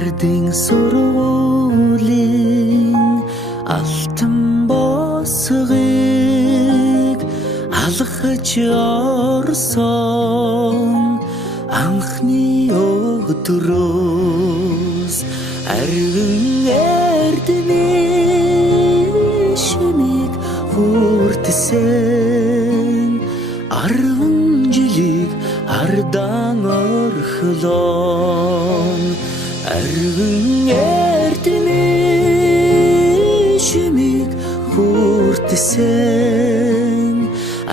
ардын сургуулийн алтан босгыг алхаж орсон анхны өдрөөс арвин эрдэнэ шимиг хүртсэн 10 жилиг ардан орхлон арвин эрдэнэ шимиг хүртсэн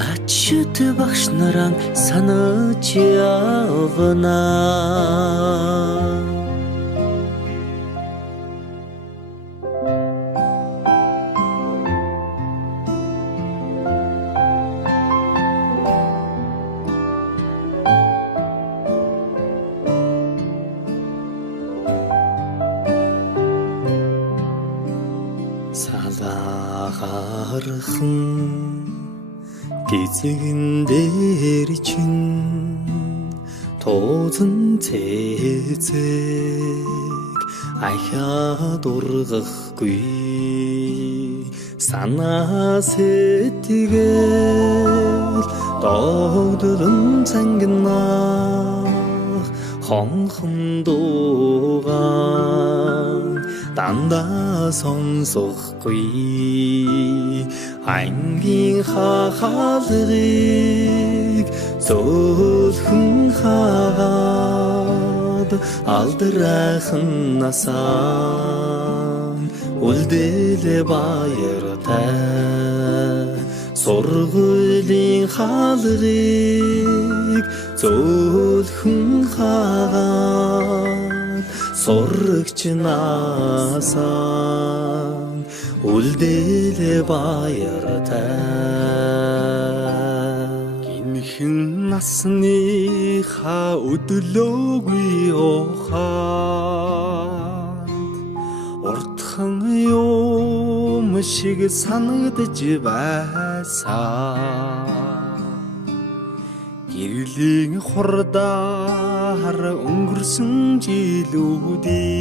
ачид багш нараа санаж явна. Салаагархан гизэгэн дээр чин тоозон цэцэг ахаад ургахгүй санаа сэтгэл догдолн цангинаа хонхон дуугаан дандаа сонсохгүй ангийн хахалгыг зөөлхөн хаад алдрайхан насаа үлдээлээ баяртай сургуулийн хаалгыг зөөлхөн хаад сурагч насаа үлдээлээ баяртай гинхэн насныхаа өдлөөгүй ухаанд уртхан юм шиг санагдж байсан гэрлийн хурдаар өнгөрсөн жилүүдийг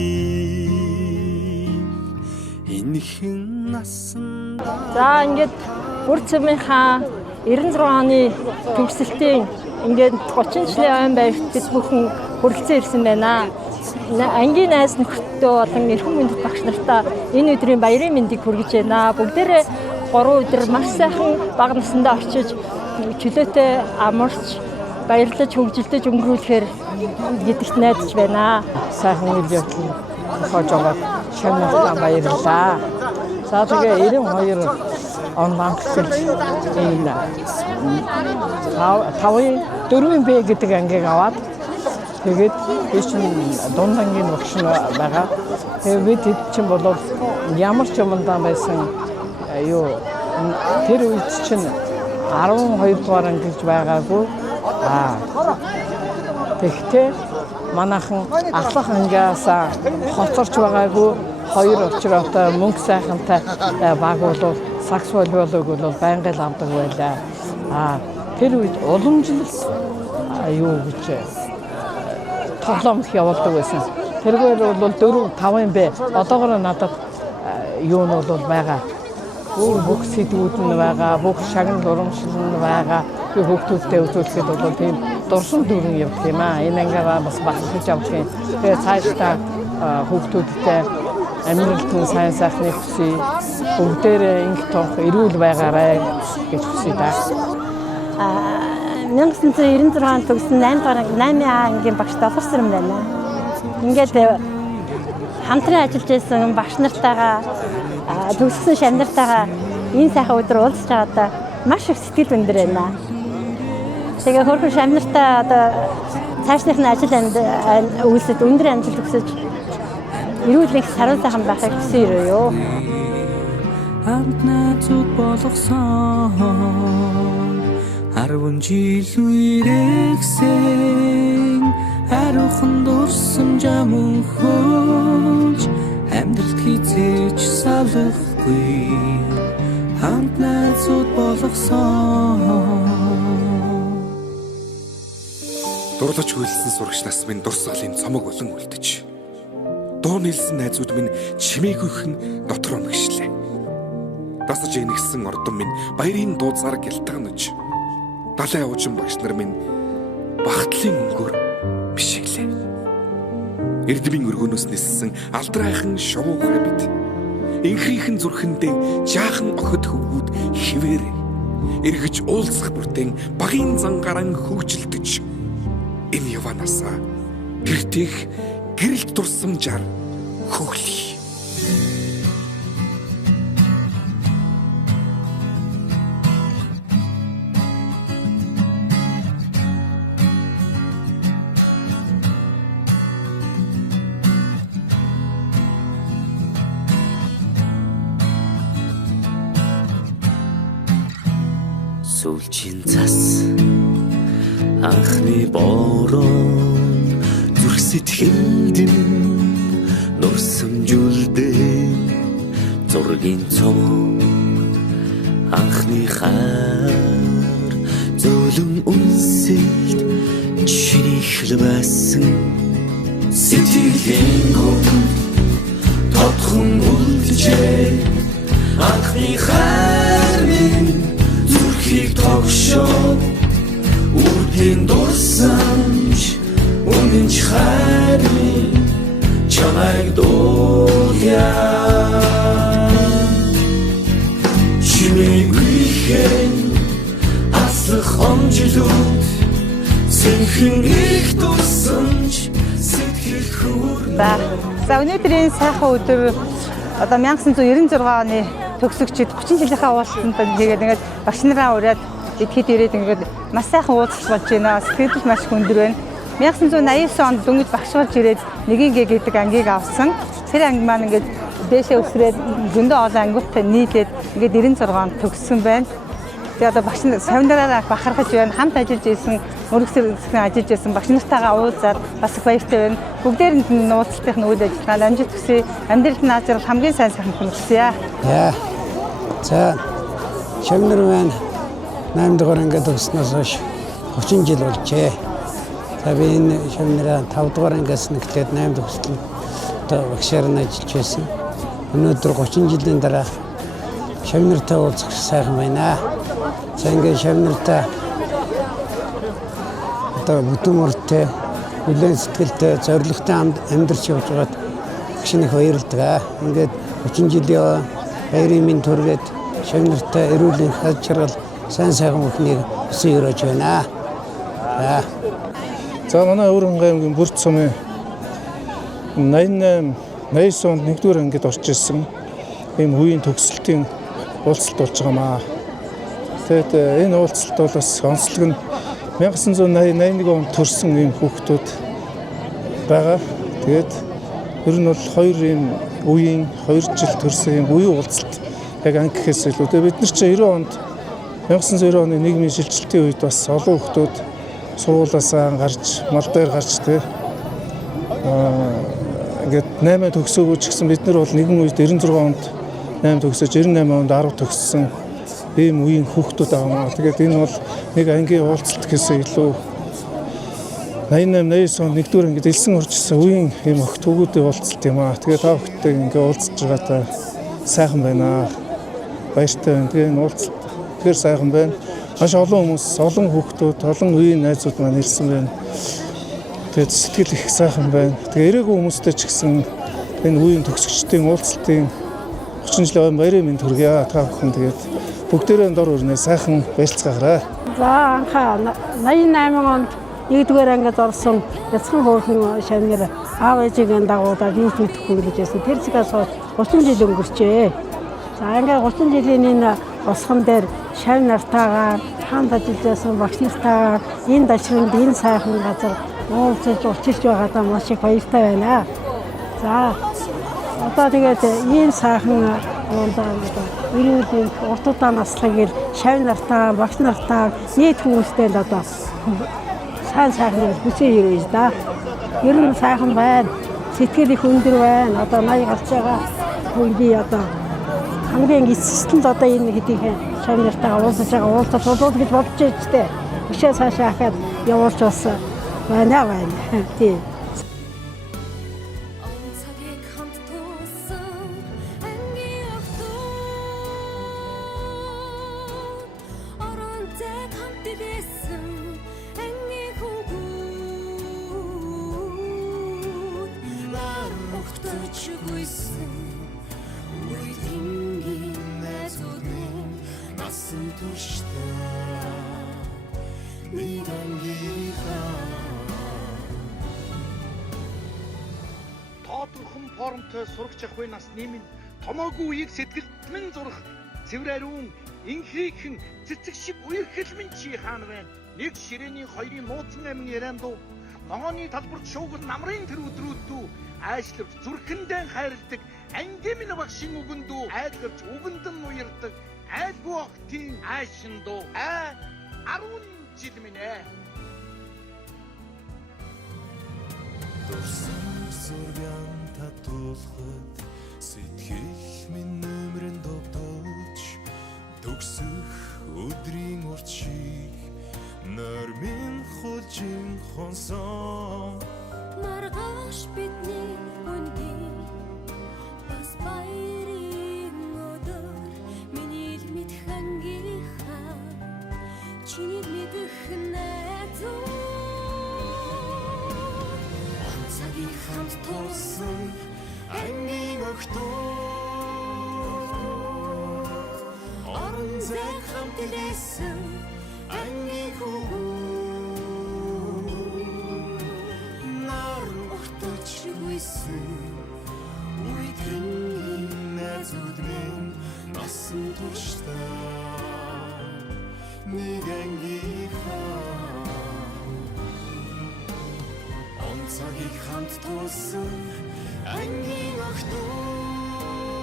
энэхэн насанда за ингээд бүр цэмийнхаа 96 оны төгсөлтийн ингээд 30 жилийн ойн байрт бид бүхэн хүрэлцэн ирсэн байна. Ангийн найз нөхөдтэй болон эрхэм мөндөд багш нартаа энэ өдрийн баярын мэндийг хүргэж байна. Бүгдээрээ 3 өдөр маш сайхан бага насндаа очиж чөлөөтэй амарч баярлаж хөгжилдөж өнгөрүүлэхээр гэдэгт найдаж байна. Сайхан үйл явдал тохиож байгаа шамналтаа баярлалаа. За тэгээ 92 он анхлаж энэ 4-ийн Б гэдэг ангийг аваад тэгээд би чинь дунд ангийн багш байгаа. Тэгээд бид чинь бол ямар ч юмдаа байсан юу тэр үед чинь 12 дугаар ангиж байгаагүй. Тэгтээ манайхан ахлах ангиасаа хоцорч байгаагүй. 2 очроотой мөнгө сайхантай баг болов сакс волейболыг бол байнга л авдаг байлаа. Тэр үед уламжлалт юу гэж тоглоомд явуулдаг байсан. Тэргээр бол 4-5 Б одоогоор надад юу нь бол байгаа. Бүх сэдвүүд нь байгаа, бүх шагнал урамшил нь байгаа. Би хүүхдүүдтэй үзүүлэхэд бол тийм дурсан дүрэн явдаг юм аа. Энэ ангигаа бас багсаж авдаг юм. Тэгээ цаашдаа хүүхдүүдтэй амьдралтын сайн сайхныг хүсье. Бүгдээрээ инх тонх эрүүл байгаарай гэж хүсье да. 1996 онд төгссөн 8 ангийн багш Долгорсран байна. Ингээд хамтран ажиллаж байсан багш нартайгаа төгссөн шамнартайгаа энэ сайхан өдөр уулзч байгаадаа маш их сэтгэл өндөр байна. Тэгээ хөрхөн шамнартай одоо цаашдын ажил үйлсэд өндөр амжилт өгсөж эрүүл их саруу сайхан байхыг хүсье юу. Амтнацуд болгосон 10 жил үрэгсэн харухан дурсан жам хөөж амьдралд хизээч салахгүй амтнацуд болгосон. Дурлаж хөлсөн сурагч нас минь дурсгалын цомог болон үлдэж дуу нийлсэн найзууд минь чимээгүйхэн дотроо мэгшлээ. Дасаж инэгсэн ордон минь баярын дууцаар гялтганаж, далай уужин багш нар минь багтлын өнгөөр бишиглээ. Эрдмийн өргөнөөс ниссэн алдрайхан шувуугай бид инхрийнхэн зүрхэндээ жаахан охид хөвгүүд хിവэр эргэж уулзах бүртэн багийн зангаран хөвчлөдөж энэ яванасаа гэртэх гэрэлт турсамжаар хөглөе. Сүүлчийн цас анхны бороо зүрх сэтгэлд нурсамжуулдээ зургийн цом анхны хаар зөөлөн үнсэлт чиний хэлбэсэн сэтгэлийн гом тодхон үлджээ анхны хаар минь зүрхийг тогшоо үрдийн дурсамж үнэнч хайрын чамайг дууяа чимээгүйхэн аслах омжилууд сэнхэн их дурсамж сэтгэл хөөр. За өнөөдрийн сайхан өдөр одоо 1996 оны төгсөгчид 30 жилийнхаа уулзалтанд тэгээд ингээд багш нараа ураад идэхэд ирээд ингээд маш сайхан уулзалт болж байна. Сэтгэл маш хүндэр байна. 1989 онд дөнгөж багш болж ирээд нэгингээ гэдэг ангийг авсан. Тэр анги маань ингээд дээшээ өсрээд зөндөө олон ангиудтай нийлээд ингээд 96 онд төгссөн байна. Тэгээд одоо багш нар семинараараа бахархаж байна. Хамт ажиллаж исэн, өргөсгөн ажиллаж исэн багш нартайгаа уулзаад бас их баяртай байна. Бүгдээрэнд нь уулзалтын үйл ажиллагаанд амжилт хүсье. Амьдралд нь ажил хамгийн сайн сайхан хүсье. За семинар маань 8 дугаар ангид төгснөөс хойш 30 жил болжээ. За би энэ семинараа 5 дугаар ангиас нэгтлээд 8 төгсөлтөнд одоо багшаар нь ажиллаж байсан. Өнөөдөр 30 жилийн дараа семинартай уулзах сайхан байна. За ингээд семинартай одоо бүдүүн мөртэй, хүлээн сэтгэлтэй, зоригтой амьдарч явж байгаад багш их баярлалаа. Ингээд 30 жилийн баярын минь төргээд семинартай эрүүлийн хаж жаргал сайн сайхан бүхнийг өсөн өрөөж байна. За манай Өвөрхөн аймгийн Бүрд сумын 89 онд 1-р ангид орж ирсэн ийм үеийн төгсөлтийн уулзалт болж байгаамаа. Тэгээд энэ уулзалт бол бас онцлог нь 1981 онд төрсэн ийм хүүхдүүд байгаа. Тэгээд ер нь бол 2 ийм үеийн 2 жил төрсэн ийм үеийн уулзалт яг анги гэхээс илүү. Тэгээд бид нар чи 90 онд 1990 оны нийгмийн шилжилтийн үед бас олон хүүхдүүд сургуулиасаа гарч, мал дээр гарч ингээд 8 төгсөөгөө ч гэсэн бид нар бол нэгэн үед 96 онд 8 төгсөж 98 онд 10 төгссөн ийм үеийн хүүхдүүд байгаа. Тэгээд энэ бол нэг ангийн уулзалт гэхээсээ илүү 88-89 онд 1-р ангид элсэн орж ирсэн үеийн ийм огт хүүгүүдийн уулзалт юм аа. Тэгээд та бүхтэй ингээд уулзж байгаатай сайхан байна. Баяртай байна. Тэгээд энэ уулзалт тэгэхээр сайхан байна. Маш олон хүмүүс, олон хүүхдүүд, олон үеийн найзууд маань ирсэн байна. Тэгээд сэтгэл их сайхан байна. Тэгээд ирээгүй хүмүүстэй ч гэсэн энэ үеийн төгсөгчдийн уулзалтын 30 жилийн баярын минь төргийа та бүхэн тэгээд бүгдээрээ дор өрнөө сайхан баярлцгаарай. За анхаа 88 онд 1-р ангид орсон Яцхан хөөрхөн шавнар аав ээжийн дагуулад юу хийхгүй гэж байсан. Тэр зэгээс 30 жил өнгөрчээ. За ингээ 30 жилийн энэ босгон дээр шав нартаагаар хамт ажилласан багш нартаагаар энэ дашранд энэ сайхан газар уулзаж учирч байгаадаа маш их баяртай байна. За одоо тэгээд ийм сайхан ирээдүйн уртудаа наслаг шав нартаа багш нартаа нийт хүмүүстэй л одоо сайн хүсээ ирээ да. Ер нь сайхан байна. Сэтгэл их өндөр байна. Одоо 80 гарч байгаа хүн би одоо хамгийн эцэст л одоо энэ хэдийнхэн шав нартаа уулзаж байгаа уулзалт гэж бодож байжтэй. Өшөө цаашаа хахад явуулж бас байна. Тийм. дутчихгүйсэн үеийнгийн найзууд минь насан туршдаа нэг ангийнхаа тоодорхон формтой сурагч ахуй насны минь томоогүй үеийг сэтгэлдэн зурах цэвэр ариун инхрийхэн цэцэг шиг үерхэл минь чи хаана байна? Нэг ширээний хоёрын нууцн амин яриандуу ногооны талбарт шуугал намрын тэр өдрүүддүү айшлавч зүрхэндээ хайрладаг ангийн минь багшин үгэндүү айлгавч үгэндэн уярдаг айлгүй охтын айшиндуу 10 жил минь Дурсан зургаан татуулахад сэтгэл минь нөмрөн догдож төгсөх өдрийн урт шиг нойр минь хожин хонсон маргааш бидний өнгийн бас баярын өдөр миний л мэдх ангийнхаа чиний мэдэх найзуу цагийн хамт тулсан ангийн охтууд орон зай хамт илээсэн ангийн хүүгүүд нар огточгүйсэн үеийнгийн найзууд минь насан туршдаа нэг ангийнхаа цагийг хамт тулсан ангийн охтууд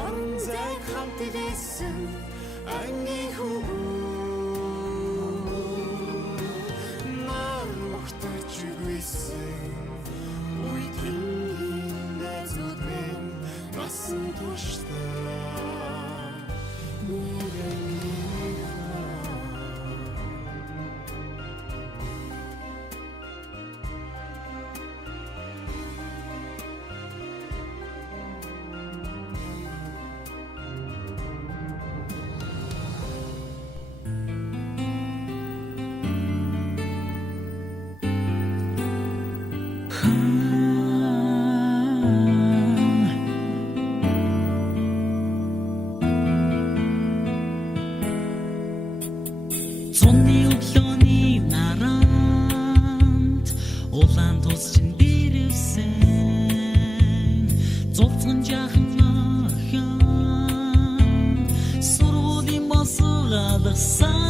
орон зай хамт илээсэн ангийн хүүгүүд нар огточгүйсэн үеийнгийн найзууд минь насан туршдаа нэг ангийнхаа Зуны өглөөний наранд улаан тус чин дэрвсэн зулцсан жахан охин сургуулийн босоо алгасан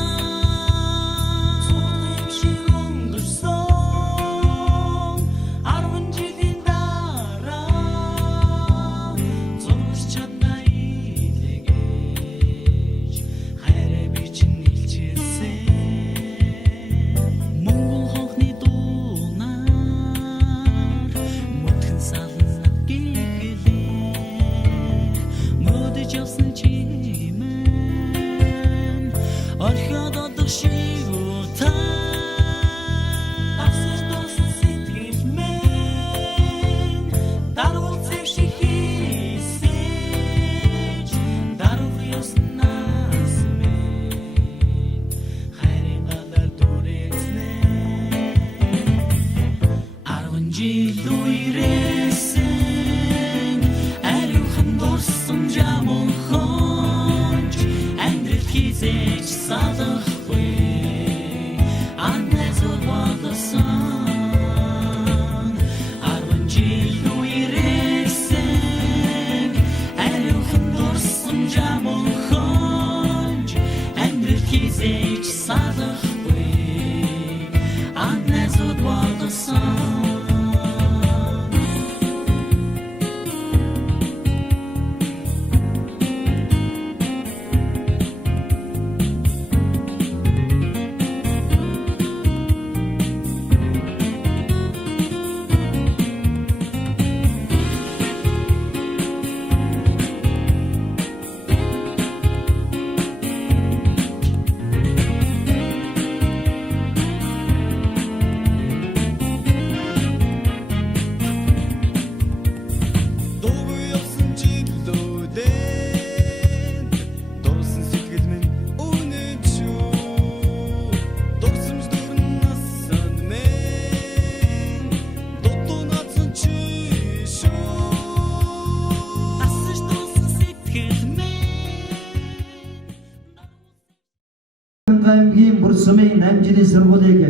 сумын 8 жилийн сургуулийг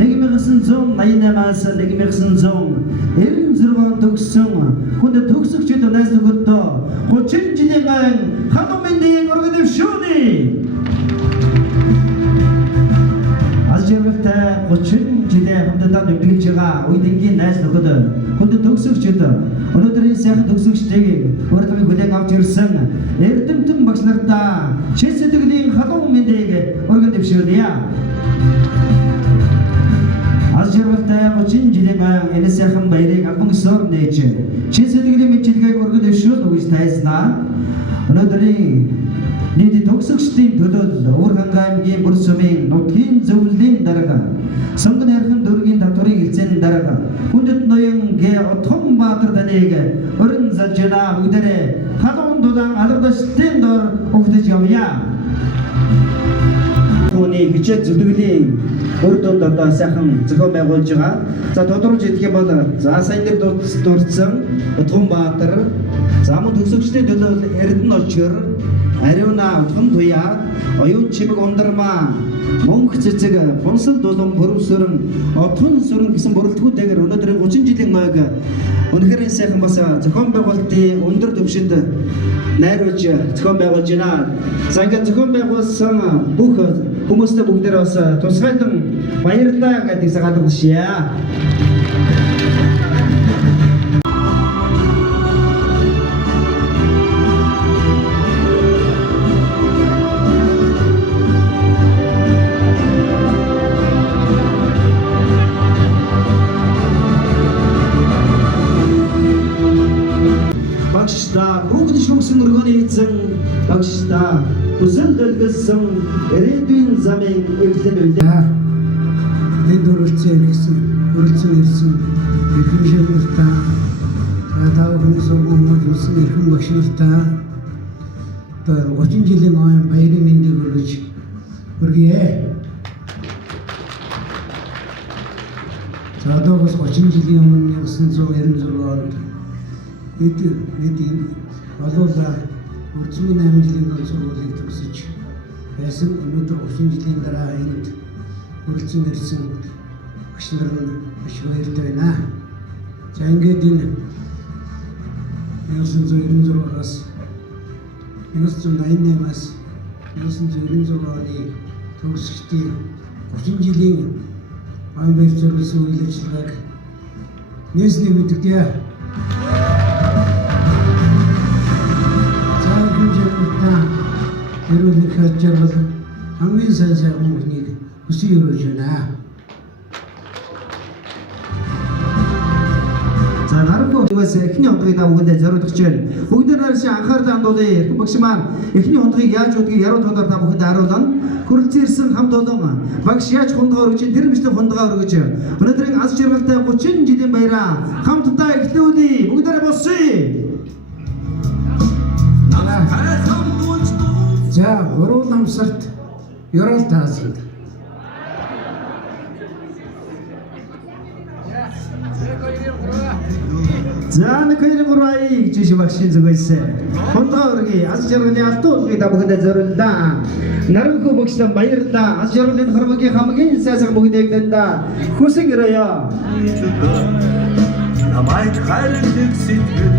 1988-аас 1996 төгссөн хүнд төгсөгчд найз нөхөдөө 30 жилийн халуун мэндийг өргөж дэвшүүлье. Аз жаргалтай 30 жилийн хамтдаа нэвтрүүлж байгаа үеийнгийн найз нөхөд хүнд төгсөгчд өнөөдрийн сайхан төгсөгчдийг урьдчилан хүлээн авч ирсэн эрдэмтэн багш нартаа чин сэтгэлийн халуун мэндийг өргөн дэвшүүлье. Аз жаргалтай 30 жилийн энэ сайхан баярыг албан ёсоор нээж чин сэтгэлийн мэдлэгийг өргөн дэвшүүл гэж тайзнаа. Өнөөдрийн нийт төгсөгчдийн төлөөлөл Өвөр Ханга аймгийн Бүр сумын нутгийн зөвлөлийн дарга Сонгон хайрхан дүүргийн татврын хэлцээний дарга хүндэт ноён Г Отхон Баатар таныг өрн залжина бүгдээрээ халуун дулаан алгадчлалтын дор угтаж явъя. Түүний хичээл зүтгэлийн өр дунд одоо сайхан зохион байгуулж байгаа. За тодорхойлж хэлэх юм бол за сайн дээр дурдсан Отхон Баатар за мөн төгсөгчдийн төлөөлөл Эрдэнэ Очор Ариуна Утган Туяа оюун чимэг ундармаа мөнх цэцэг фонсол дулам бүрвсөрөн отхон сүрэн гэсэн бүрэлдэхүүнтэйгээр өнөөдрийн 30 жилийн ойг үнэхээр сайхан бас зохион байгуулалтын өндөр түвшинд найруулж зохион байгуулж байна. За ингээд зохион байгуулсан бүх хүмүүстээ бүгдээрээ бас тусгайлан баярлалаа гэдэг цагаатар шээ. Бүгд шүмсэн өргөний эзэн багшта хүсэл дэлгэсэн ирээдүйн замын эвлэн үлээ. Энд өрөлцөн ирсэн эрхэм шавнартаа та бүхний сонгуульд үлсэн эрхэм багш нартаа 30 жилийн ойн баярын мэндийг хүргье. За одоо бас 30 жилийн өмнө 1996 онд бид олуулаа Үрдмийн 8 жилийн өмнө сургуулийг төгсөж байсан. Өнөөдөр 30 жилийн дараа энд хүрэлцэн ирсэн багш нар нь маш баяртай байна. За ингээд энэ 1996-аас 1988-аас 1996 оны төгсөгчдийн 30 жилийн ан баяр зориулсан үйл ажиллагааг нийслэл мэдгдээ. Эрүүлэх ажил хамгийн сайн хүмүүнийг хүсье өрөөж байна. За нарангуйгаас эхний хондгийг бүгдээ зориулж байна. Бүгдээр нааш анхаарлаа хандуулъя. Эрхэм багш маань эхний хондгийг яаж үүдгийг яруу талаар та бүхэнд харуулна. Хүрэлцэн ирсэн хамт олон багш яаж хундгаа өргөж тэр мэтлэг хундгаа өргөж өнөөдрийн аз жаргалтай 30 жилийн баяраа хамтдаа эхлүүлье. Бүгдээрээ босъё. За уруу ламсарт ёрол таасан. За нэгэн гурай гэж багшийн зүгээс хондоо өргөе. Аз жаргалын алтуудыг та бүхэнд зориуллаа. Наранхуу багшлан баярлалаа. Аз жаргалын хармагийн хамгийн сайхан бүгдийг дэндаа хүсэн өрөөё. Намайг хайрлах сэтгэл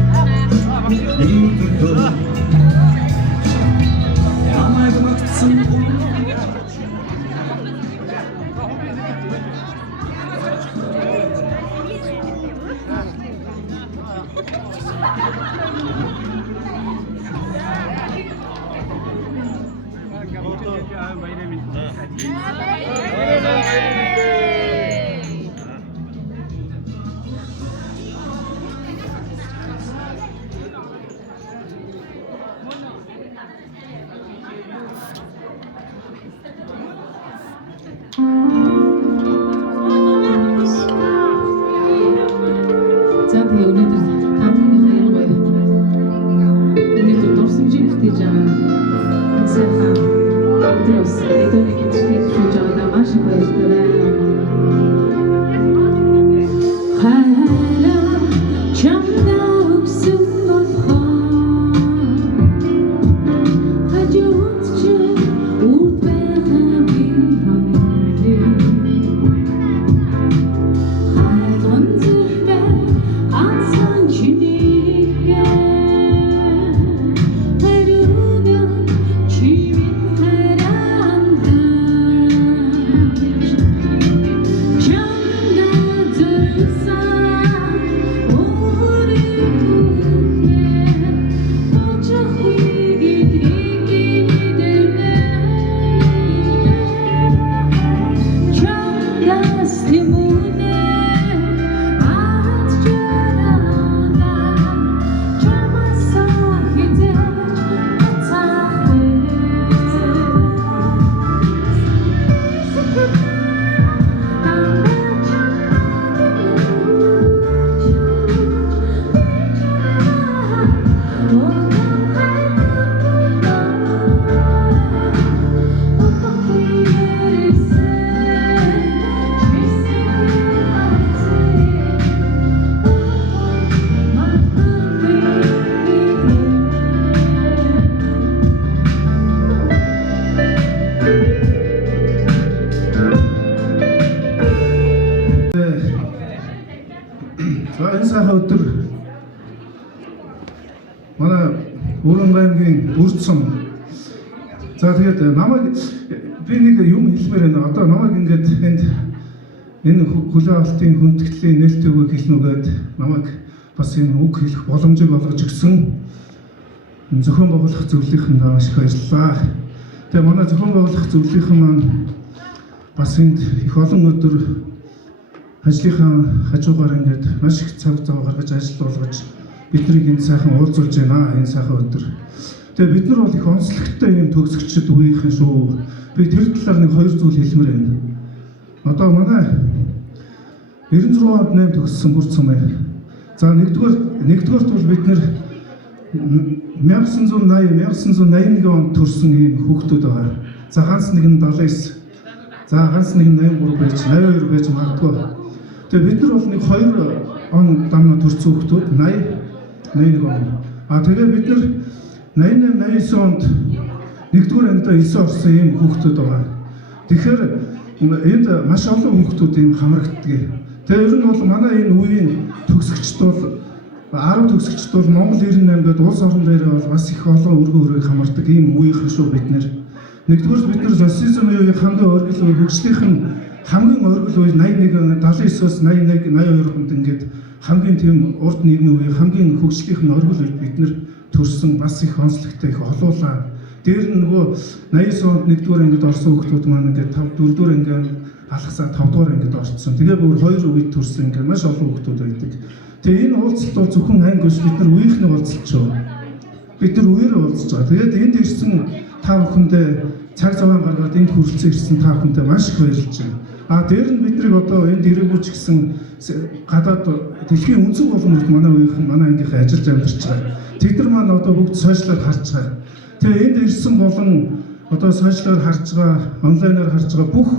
За энэ сайхан өдөр манай Өрөн аймгийн бүрдсэн. За тэгээд намайг би нэг юм хэлмээр байна. Одоо намайг ингээд энэ хүлээ авалтын хүндэтгэлийн нээлттэй үг хэлнүгээд намайг бас энэ үг хэлэх боломжийг олгож өгсөн зохион байгуулах зөвлөлийнхэн маш их баярлалаа. Тэгээ манай зохион байгуулах зөвлөлийнхэн маань бас энд их олон өдөр ажлынхаа хажуугаар ингээд маш их цаг зав гаргаж ажил болгож биднийг энэ сайхан уулзуулж байна. Энэ сайхан өдөр. Тэгээ бид нар бол их онцлогтой юм төгсөгчд үеийнхэн шүү. Би тэр талаар нэг хоёр зүйл хэлмээр байна. Одоо манай 96 онд 8 төгссөн бүрдсэн бай. За нэгдүгээр бол бид нэр 1981 онд төрсэн ийм хүүхдүүд байгаа. За ганц нэг нь 79. За ганц нэг нь 83 байж 82 байж магадгүй. Тэгээ бид нар бол нэг 2 он дамна төрсэн хүүхдүүд 81 он. Тэгээ бид нар 88 89 онд нэгдүгээр ангидаа 9 орсон ийм хүүхдүүд байгаа. Тэгэхээр энд маш олон хүүхдүүд ийм хамрагддаг. Тэгээ ер нь бол манай энэ үеийн төгсөгчд бол 10 төгсөгчд бол Монгол 98 гээд улс орон дээр бол бас их олон өргөн өрөөг хамардаг ийм үеийнхэн шүү бид нэр. Нэгдүгээр бид нар социализм үеийн хамгийн оргил үе хөгжлийнх нь хамгийн оргил үе 81 79-оос 81 82 онд ингээд хамгийн тийм урд нийгмийн үе хамгийн хөгжлийнх нь оргил үед бид нар төрсэн бас их онцлогтой их олуулаа. Дээр нь нөгөө 89 онд нэгдүгээр ангид орсон хүүхдүүд маань ингээд 4-р ангид алхасаа 5-р ангид орсон. Тэгээ бүр 2 үед төрсэн ингээд маш олон хүүхдүүд байдаг. Тэгээ энэ уулзалт бол зөвхөн анги биш бид нар үеийнхний уулзалт шүү. Бид нар үеэр уулзж байгаа. Тэгээд энд ирсэн та бүхэндээ цаг зав гаргаад энд хүрэлцэн ирсэн та бүхэндээ маш их баярлж байна. Дээр нь биднийг одоо энд ирээгүй ч гэсэн гадаад дэлхийн өнцөг болгонууд манай үеийнхэн манай ангийнхаа ажиллаж амьдарч байгаа. Тэд нар маань одоо бүгд сошиалаар харж байгаа. Тэгээ энд ирсэн болон одоо сошиалаар харж байгаа, онлайнаар харж байгаа бүх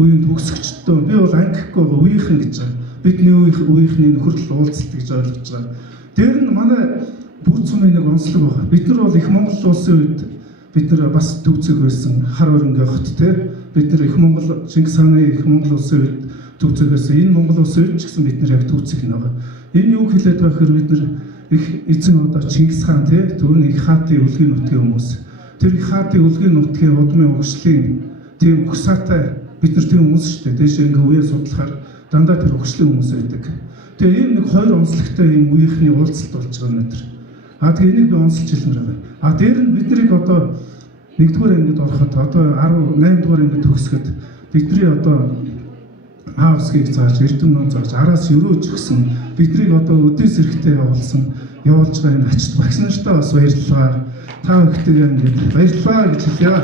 үеийн төгсөгчдөө би бол ангихгүй байгаа үеийнхэн гэж байгаа. Бидний үеийнхний нөхөрлөл уулзалт гэж ойлгож байгаа. Дээр нь манай бүр цөмийн нэг онцлог байгаа. Бид нар бол их Монгол улсын үед бид нар бас төвцөг байсан хар өрөнгө хот те. Бид нар их Монгол Чингис хааны их Монгол улсын үед төвцөгөөс энэ Монгол улсын үед ч гэсэн бид нар яг төвцөг нэг. Энэ юу хэлээд байгаа хэрэг бид нар их эзэн одоо Чингис хаан те түрүүн их хаатын үлгийн нутгийн хүмүүс. Тэр их хаатын үлгийн нутгийн удмын угшлын тийм угсаатай бид нар тийм хүмүүс шүү дээ. Дээш ингээ үеэ судлахаар дандаа тэр хөгжлийн хүмүүс байдаг. Тэгээ ийм нэг хоёр онцлогтой ийм үеийнхний уулзалт болж байгаа өнөөдөр. Тэгээ энийг би онцлж хэлмээр байгаа. Дээр нь биднийг одоо 1-р ангид ороход одоо 18-р ангид төгсгöd бидний одоо хаусгийг зааж, эрдэм ном зааж, араас өрөөж гисэн биднийг одоо өдөөс эрэхтэй явуулж байгаа энэ ачт багш нартаа бас баярлалаа. Та бүхэндээ ингээд баярлалаа гэж хэлье.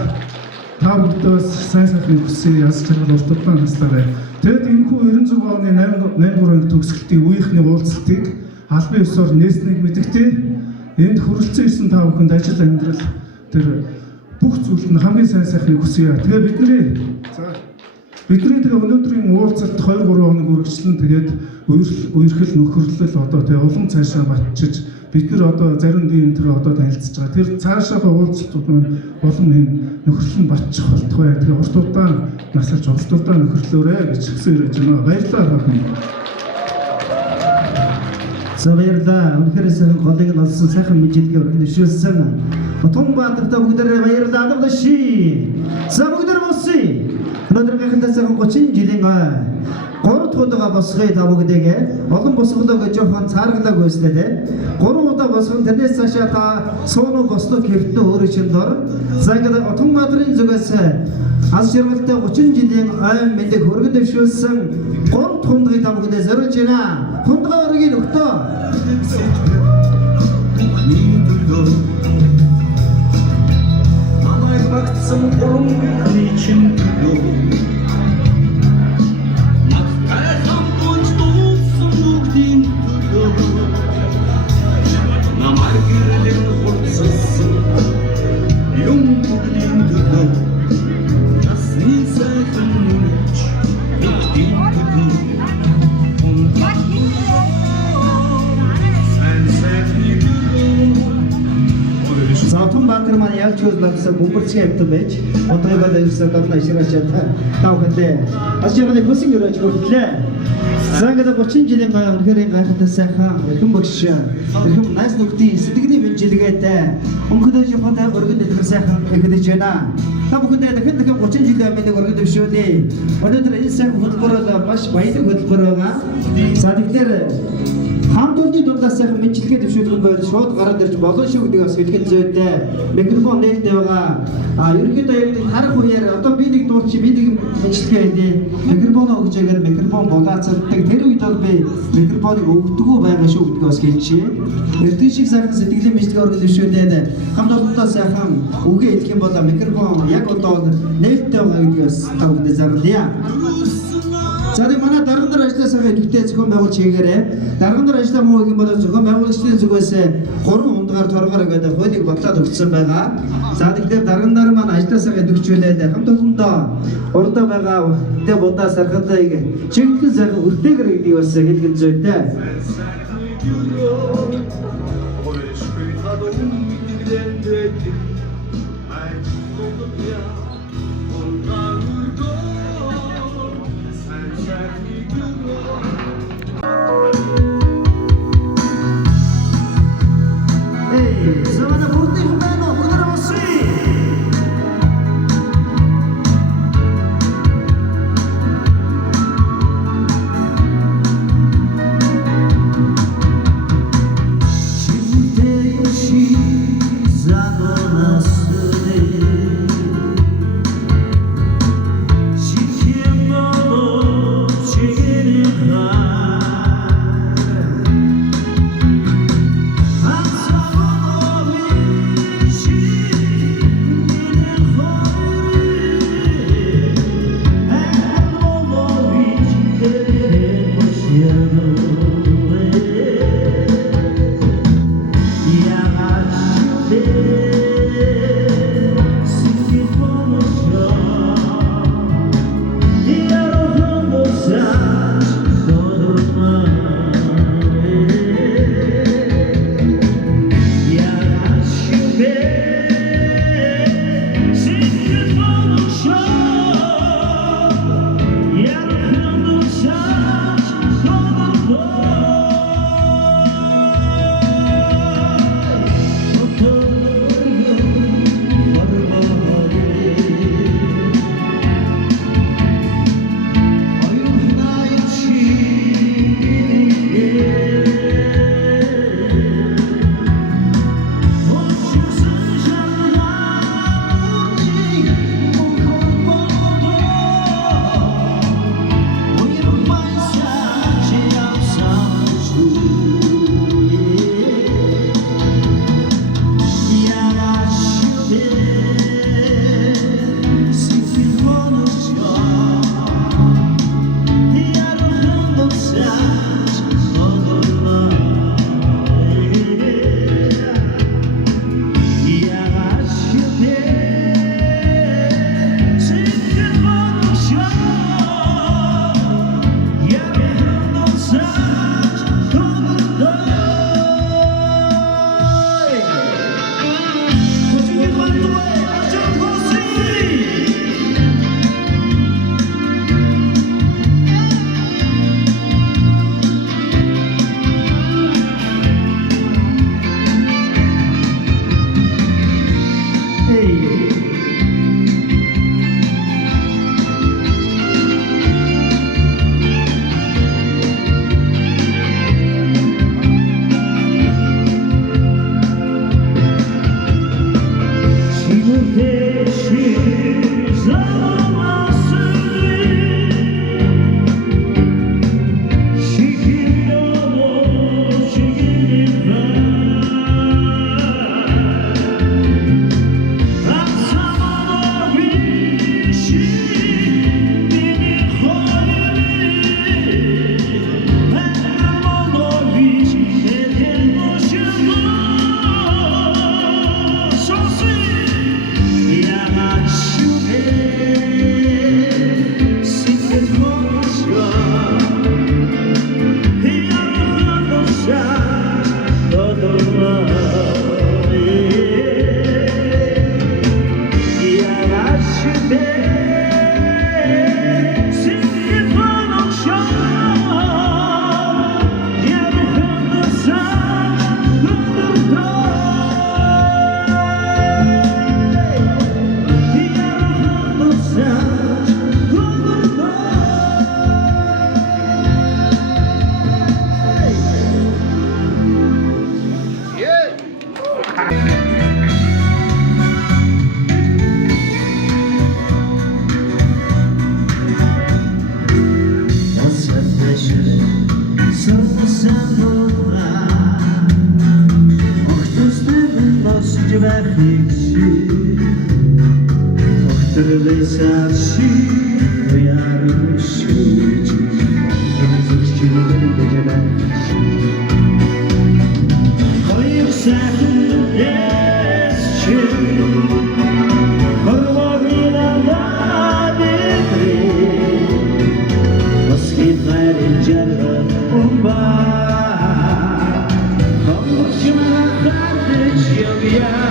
Та бүхэндээс сайн сайхны хүсье яс чаргал уртдаа наслаарай. Тэгэд энэхүү 96 оны 8-р анги төгсгөлтийн үеийнхний уулзалтыг албан ёсоор нээснийг мэдэгтэй. Энд хүрэлцэн ирсэн та бүхэнд ажил амьдрал тэр бүх зүйлд нь хамгийн сайн сайхныг хүсье. Тэгээ бидний тэгээ өнөөдрийн уулзалт 2-3 хоног үргэлжлэн тэгээд үерхэл нөхөрлөл одоо тэгээ улам цаашаа батчиж бид нар одоо зарим дийлэнтэй одоо танилцж байгаа. Тэр цаашаага уулзалтууд нь улам ийм нөхөрлөл батчих болтугай. Тэгээ урт удаан наслж урт удаан нөхөрлөөрэй гэж хэлсээр байж байна. Баярлалаа. За баярлалаа. Үнэхээр сайхан голыг нь олсон сайхан мэдлэгээ өргөн дэвшүүлсэн. Тунбаатартай бүгдээрээ баярлалаа. Адамдаа ши. За бүгдээр босъё. Өнөөдөр гахантай сайхан 30 жилийн 3 дахь удаа босгоё та бүгдээгээ. Олон босголоо гэж жоохон цааргалаг байснаа те. 3 удаа босгон тэрнээс цаашаа та суунуу босноо хэвтнэ өөрөө чинь дор. За ингээд Тунбаатарын зүгээс аз жаргалтай 30 жилийн айн мэндийг хөргөн дэвшүүлсэн 3 тундгийг та бүгдээ зориулж байна. Тундгаа өргөний өгтөө. Намайг багтсан урам хийчин Тунбаатар маань ялч хөлнөсөн бөмбөрцгийн амтан байж одоогийн ирсэн дорно ишраач та бүхэндээ аз жаргалыг хүсэн өрөөж хүргэлээ. За ингээд 30 жилийн үнэхээр гайхалтай сайхан эрхэм багш эрхэм найз нөхдийн сэтгэлийн бэлжилгээтэй өнгөлөж явахтай өргөн дэлгэр сайхан эхэлж байна. Та бүхэндээ дахин 30 жилийн өмнө нэг өргөн дэвшүүлээ. Өнөөдөр энэ сайхан хөтөлбөрөөр маш баялаг хөтөлбөр байгаа. За тэгэхээр хамт олонний дундаас сайхан мэдлэгээ дэвшүүлэх байл шууд гараад ирж болон шүү гэдэг бас хэлхэн зүйтэй. Микрофон нээлттэй байгаа. Ерөнхийдөө яг харах үеэр одоо би нэг дуулчих би нэг мэдлэгээ хэлье. Микрофон өгч яагаад микрофон булаацдаг тэр үед бол би микрофоныг өгдөггүй байгаа шүү гэдгийг бас хэлчихье. Эрдэнэ шиг сайхан сэтгэлийн мэдлэгээ өргөн дэвшүүлээд хамт олонтой сайхан үгээ хэлэх юм бол микрофон яг одоо нээлттэй байгаа гэдгийг бас та бүхэнд зарлая. За тийм манай дарга нар ажилласаа идэвхтэй зохион байгуулж хийгээрэй. Дарга нар ажиллаа муу гэх юм бол зохион байгуулагчдын зүгээс 3 ундагаар торгоор гэдэг хуулийг батлаад өгсөн байгаа. За тэгэхээр дарга нар маань ажилласаа идэвхжүүлээд хамт олондоо урдаа байгаа тэ будаа сархадыг чигтгэн сайхан өртээгэр гэдгийг бас хэлгэн зүйтэй. Zagonam байх шиг Огтөрөөсөө шиг яарах шиг Хоёр сайхан дэс шиг Хорвогина надри Москит хайрын жарга умба Хомшмана хардыч явья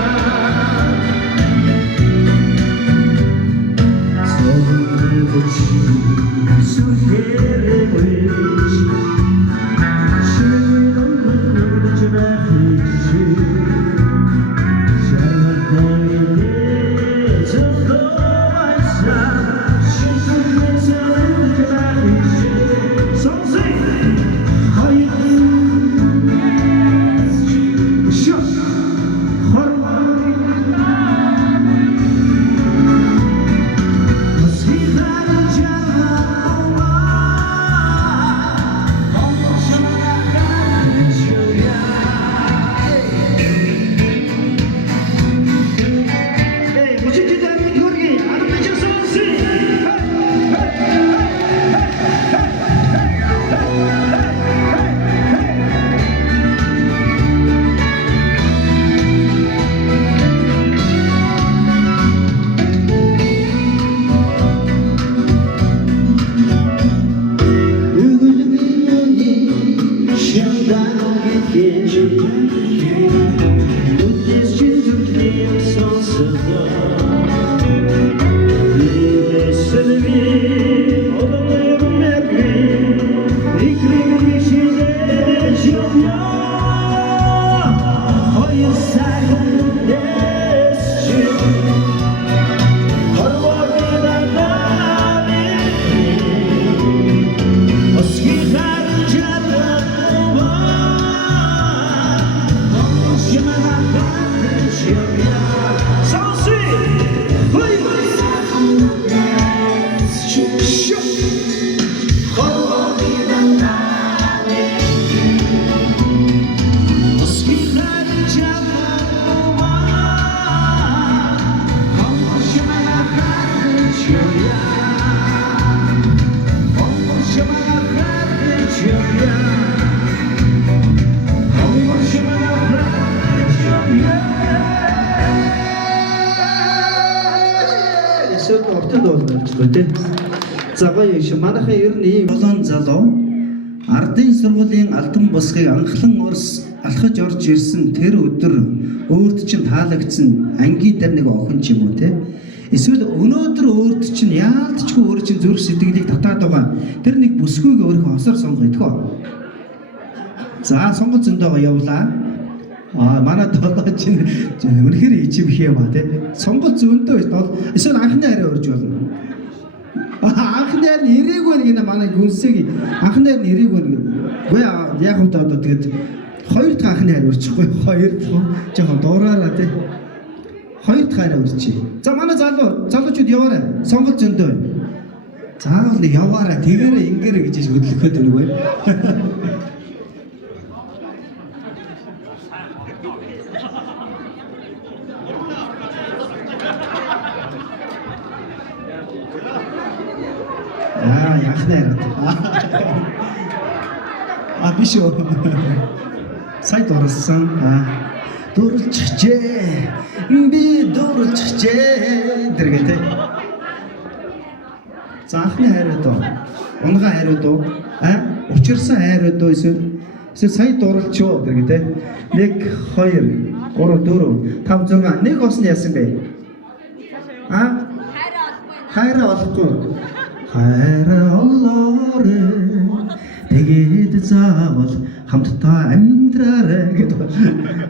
За гоё шүү. Манайхан ер нь ийм болон залуу ардын сургуулийн алтан бусгыг анхлан алхаж орж ирсэн тэр өдөр өөрт чинь таалагдсан ангийн дээр нэг охин ч юм уу те. Эсвэл өнөөдөр өөрт чинь яалтчгүй өөр чинь зүрх сэтгэлийг татаад байгаа тэр нэг бүсгүйг өөрийнхөө осоор сонгоё тэхөө. За сонгол зөндөөгөө явлаа. Манай долоо чинь үнэхээр ичим хий ба те. Сонгол зөндөө эсвэл анхны хараа өрж болно. Анхны хараа ирээгүй нэг манай гүнсэг анхны хараа ирээгүй нэг. Гэхдээ яг удаа одоо тэгээд хоёр дахь анхны хараа өрчихгүй. Хоёр жоохон дуураараа те. Хоёр дахь хараа өрчих. За манай залуучууд яваарай. Сонгол зөндөө. Заавал нэг яваарай. Тэгээрээ ингээрэй гэж хөдлөхөд байна үгүй. Яхнаар. Биш үү. Сайд орсон. Дурлчихжээ. Би дурлчихжээ. Тэргээтэй. Заахны хайрууд уу? Унгаа хайрууд уу? Учирсан хайрууд уу эсвэл сая дурлчоо тэргээтэй. 1 2 3 4 5 6 нэг осны яасан бэ? Хайраа олохгүй. Хайраа олоорой. Тэгээд заавал хамтдаа амьдраарай гэдэг.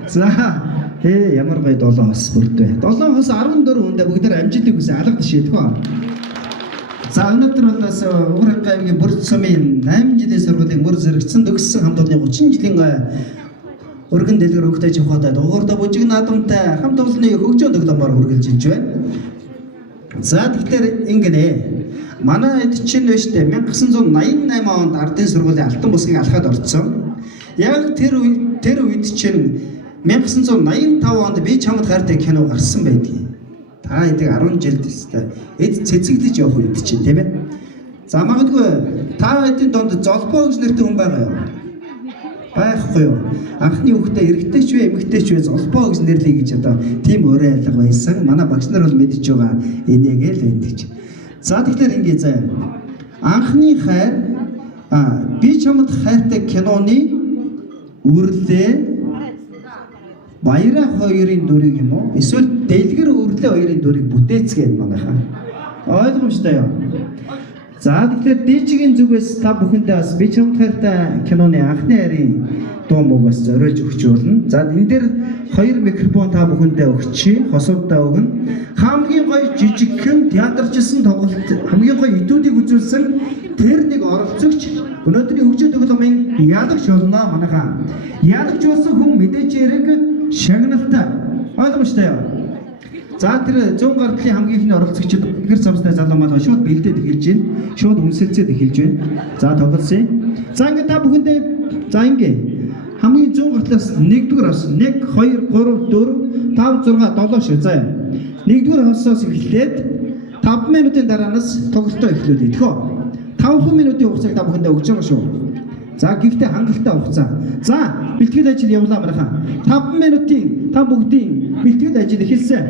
За ямар гоё 7 хос бүрдвэ. 7 хос 14 хүндээ бүгд амжилтыг хүсээ алга ташийтгөө. За өнөөдөр бол бас Уурхай аймгийн Бүрд сумын 8 жилийн сургуулийн мөр зэрэгцэн төгссөн хамт олонны 30 жилийн өргөн дэлгэр хөгтэй живхотой дугуурда бүжиг наадамтай хамт олонны хөгжөөн тоглоомоор үргэлжилж байна. За тэгэхээр ингэнэ. Манай эд чинь биш үү 1988 онд ардын сургуулийн алтан бусгийг алхаад орцсон. Яг тэр үед чинь 1985 онд би чамд хайртай кино гарсан байдгийг. Та эдэг 10 жилд өстэй эд цэцэглэж явах үед чинь тийм ээ. За магадгүй та хэдийн донд золбоо гэж нэртэй хүн байгаа юу? Байхгүй юу? Анхны хүүхдээ эрэгтэйч вэ, эмэгтэйч вэ золбоо гэж нэрлэе гэж одоо тийм өөрөө алга байсан. Манай багш нар бол мэдж байгаа энийг л байдаг. За тэгэхээр ингэ заяа. Анхны хайр би чамд хайртай киноны үрлээ Баяра хоёрын дүрийг юм уу? Эсвэл Дэлгэр өрлөө хоёрын дүрийг бүтээцгээд манайхаа. Ойлгомжтой юу? За тэгэхээр дижигийн зүгээс та бүхэндээ бас би чамд хайртай киноны анхны харийн дуу мөг бас зориулж өгч болно. За энэ дээр 2 микрофон та бүхэндээ өгчий, хосовдоо өгнө. Хамгийн гоё жижигхэн театрчилсан тоглолт, хамгийн гоё этүүдийг үзүүлсэн тэр нэг оролцогч өнөөдрийн хөгжил тоглоомын ялагч болно манайхаа. Ялагч болсон хүн мэдээж хэрэг шагналтай. Ойлгомжтой юу? За тэр 100 гартлын хамгийн ихний оролцогчид гэр цамцтай залуу маань шууд бэлдээд эхэлж байна. Шууд үнсэлцээд эхэлж байна. За тоглосон. За ингээд та бүхэндээ за ингээд хамгийн 100 гартлаас 1-р ос 1 2 3 4 5 6 7 шүү. За 1-р хосоос эхлээд 5 минутын дараанаас тоглолтоо эхлүүлээ. Тэгэхөө 5 минутын хугацааг та бүхэндээ өгч байгаа шүү. За гэхдээ хангалттай хугацаа. За бэлтгэл ажил явуулаа манайхаа. 5 минутын та бүгдийн бэлтгэл ажил эхэлсэн.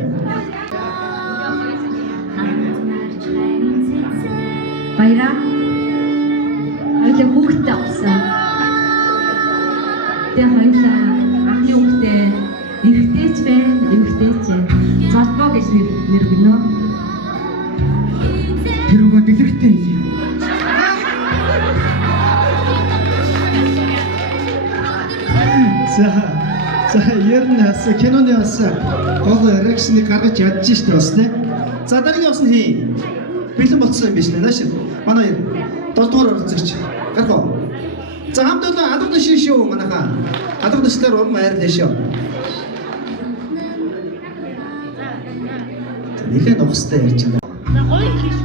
Баяра. Хоёулаа хүүхдээ авсан. Тэгээ хоёулаа анхны хүүхдээ эрэгтэйч байна, эмэгтэйч. Золбоо гэж нэр өгнө. Тэр үгүй дэлгэртэй. За ер нь бас киноны бас гол реакцийг гаргаж ядж штэ бас тий. За дараагийн явсан хий. Бэлэн болцсон юм биш нэ нааш. Манай 7-р оролцогч. Гарах уу? За хамт олон алга дэш шүү манайхаа. Алга дэшлэр урам хайрлаа шүү. Нэлээд ухстай ярьж байна. Гоё хийш.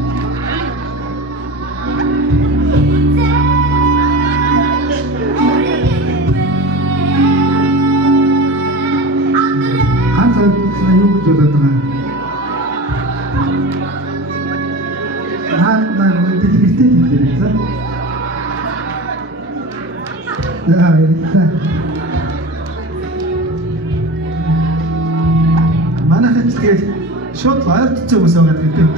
Манайхад тэгэл шууд ойртцсан хүмүүс байгаа гэдэг юм.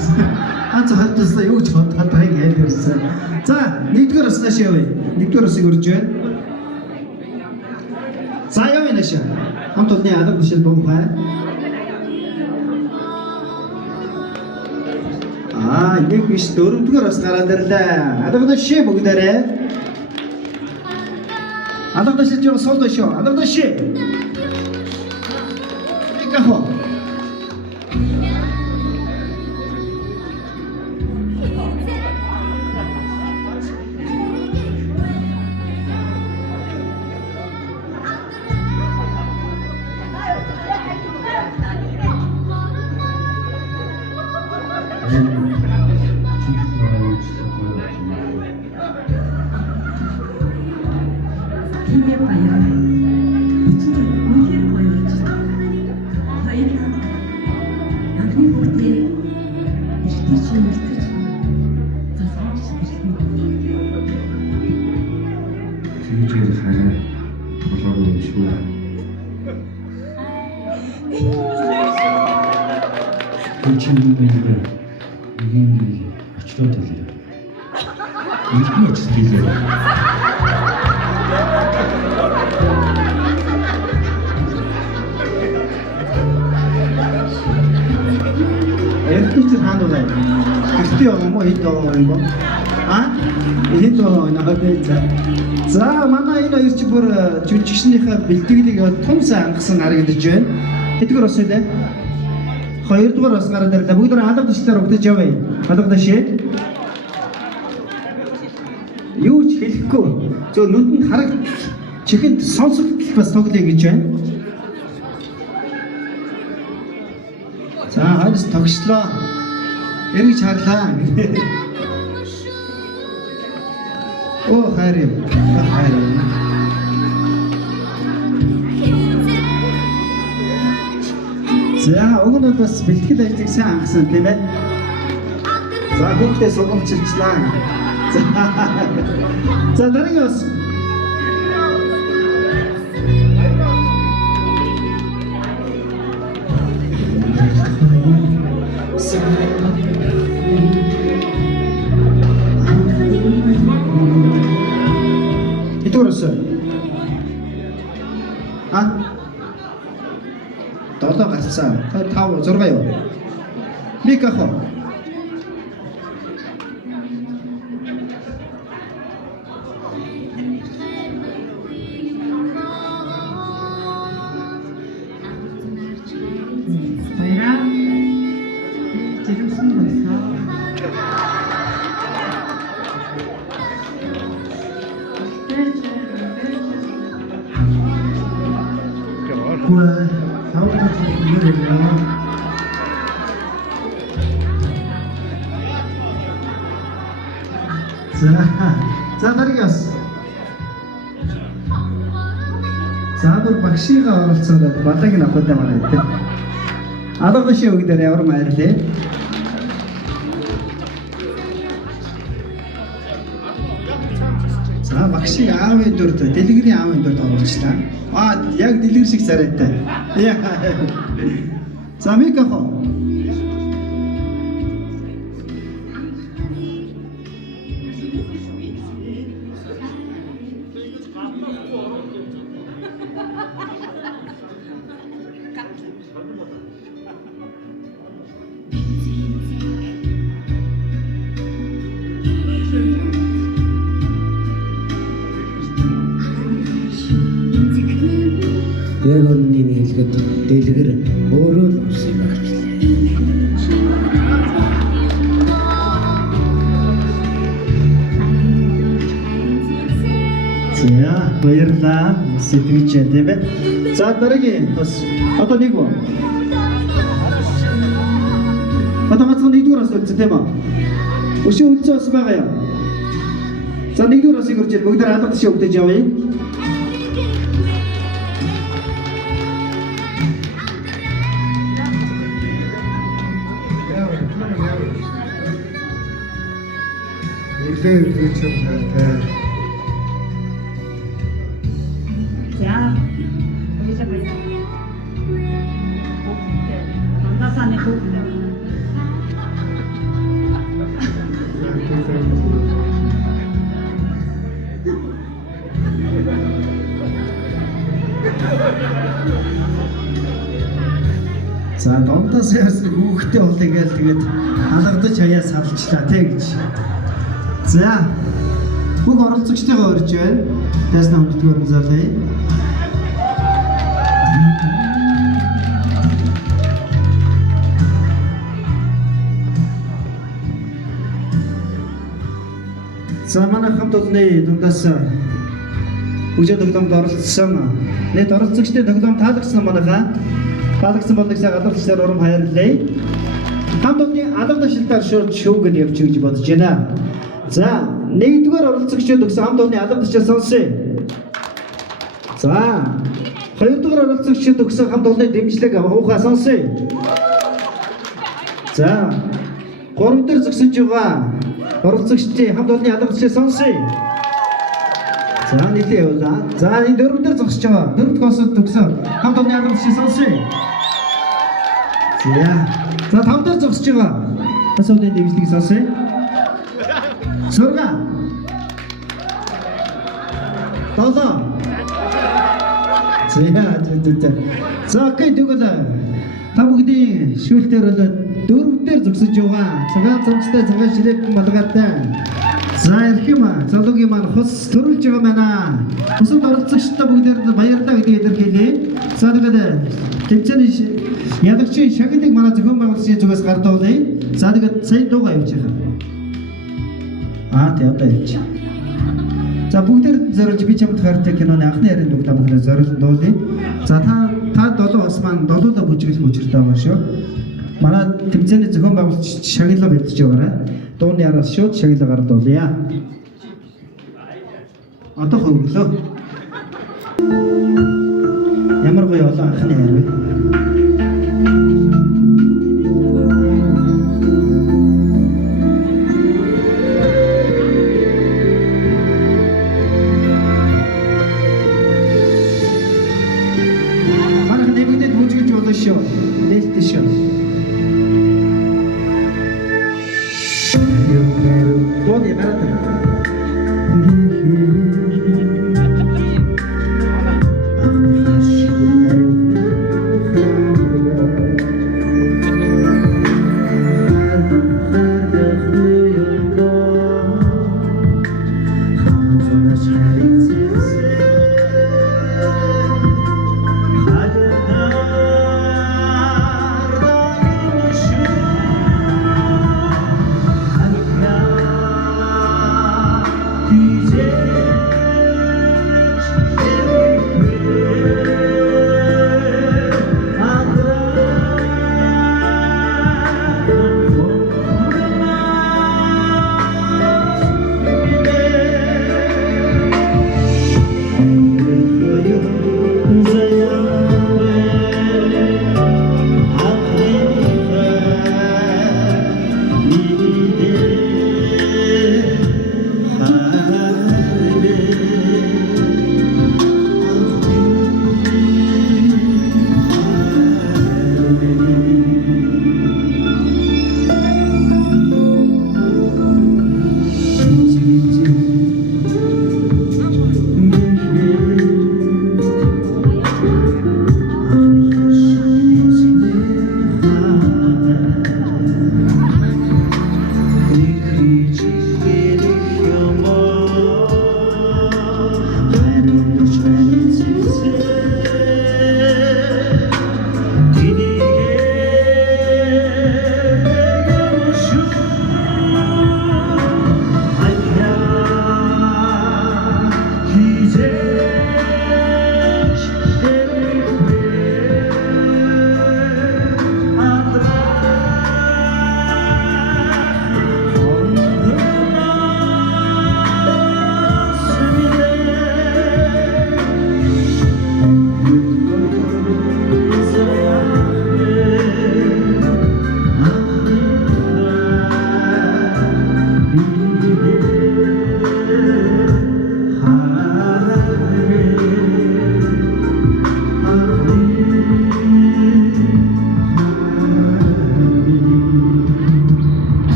Ганц хойдолсоо юу ч бодоод байг яа гэсэн. За 1-р ус нааш явъя. 1-р усыг өрж байна. За явъя нааш. Хамт олонны алга бишэл бомхай. Нэг биш 4-р ус гараад ирлээ. Алга дэш бүгдээрээ. Алга дэш жоо солдо шүү. Алга дэш. Икахо. Тимээ баяр. Бичиг үнээр баярлаж байна. Баяр. Анхны хүүхдээ эртэж юмэртэж засаж ирсэн. Тэгжээр хараа болоогүй юм шүү. Хүчнээ ийм очлоод хэлээ. Илтгэж очлоо. Эртний хаан уу? Гэртээ байгаа юм уу? Хэд байгаа юм бэ? Хэд байгаа нахад. За манай энэ хоёр чи бүр жүжигчнийхээ бэлтгэлийг тун сайн ангасан харагдаж байна. Хэдгээр ус үлээ? 2-р ус гараад ирлээ. Бүгд алга дэшлэр өгдөж явъя. Алга дэшээ. Юу ч хэлэхгүй. Зөв нүдэнд харагд чихэнд сонсогдол бас тоглоё гэж байна. За хойноос тогшлоо. Эргэж харлаа. Хайр юм. Хайр юм. За уг нь бол бас бэлтгэл ажлыг сайн хангасан тийм ээ. За хүүхдээ сургамжлалаа. За дараагийн бас Итурс. Долоо гарцсан. 5 6 юу? Микахо. Баяраа. Жирэмсэн байна. За дараагаас. За бүр багшигаа оролцоод балаг нь авах юм аа тийм. Алга дэше үг дээр ямар маярлаа. За багшиг аавын дүрд дэлгэрийн аавын дүрд оруулчлаа. Яг дэлгэр шиг царайтай. За микахо. Яг үннийг хэлэхэд дэлгэр өөрөө л ус юм байна. За баярлаа. Сэтгэж тийм ээ. За дараагийн бас одоо нэг ба. Одоо гацхан нэгдүгээр бас үлдсэн тийм ээ. Өшөө үлдсэн бас байгаа юм. За нэгдүгээр бас игэрч бүгд алга дэше өгдөж явъя. Үлээ хийж байгаа. За. Bây giờ chúng ta sang này За дондоос яарсан хүүхдээ бол ингээл тэгээд алгадаж хаяа салчлаа тий гэж. За бүх оролцогчдойгоо урьж байна. Тайсна хүндэтгээр нь залъя. За манай хамт олонны дундаас үжиг тоглоомд оролцсон нийт оролцогчдын тоглоом таалагдсан манайхаа. Таалагдсан болдог сайн гадарчлаар урам баярлалаа. Хамт олонны алга ташилтаар шууд шүүгэн явж гэж бодож байна. За нэгдүгээр оролцогчдод өгсөн хамт олонны алга ташил сонсъё. За хоёрдугаар оролцогчдод өгсөн хамт олонны дэмжлэг хуухаа сонсъё. За гурав дээр зогсож байгаа оролцогчдын хамт олонны алга ташил сонсъё. За нийлээ явуулаа. За энэ дөрөв дээр зогсож байгаа. Дөрөвд консолд өгсөн хамт олонны алга ташил сонсъё. За тав дээр зогсож байгаа. Бас олонны дэмжлэг сонсъё. Сурга. Долоо. За окей тэгвэл та бүгдийн шүүлтээр бол дөрөвдөр зогсож байгаа. Цагаан цамцтай цагаан ширээхэн малгайтай. За ирэх юм аа. Залуугийн маань хус төрүүлж байгаа байна. Бусад оролцогчдод бүгдээр баярлалаа гэдгийг илэрхийлье. За тэгээд тэмцээний ялагчийн шагналыг манай зохион байгуулагчийн зүгээс гардуулъя. За тэгээд сайн дуугаа явуучих. Тэ одоо явж. За бүгдээр зориулж би чамд хайртай киноны анхны ярин дүг та бүгдээр зориулсан дуулъя. За та долоо бас маань долоолоо бүжиглэх учиртай байгаа шүү. Манай тэмцээний зохион байгуулагч шагналаа бэлдэж байгаарай. Дууны араас шууд шагналаа гардуулъя. Одоо хөглөө. Ямар гоё олон анхны хайр вэ? 쇼, 레이트 쇼. 또 예바라다.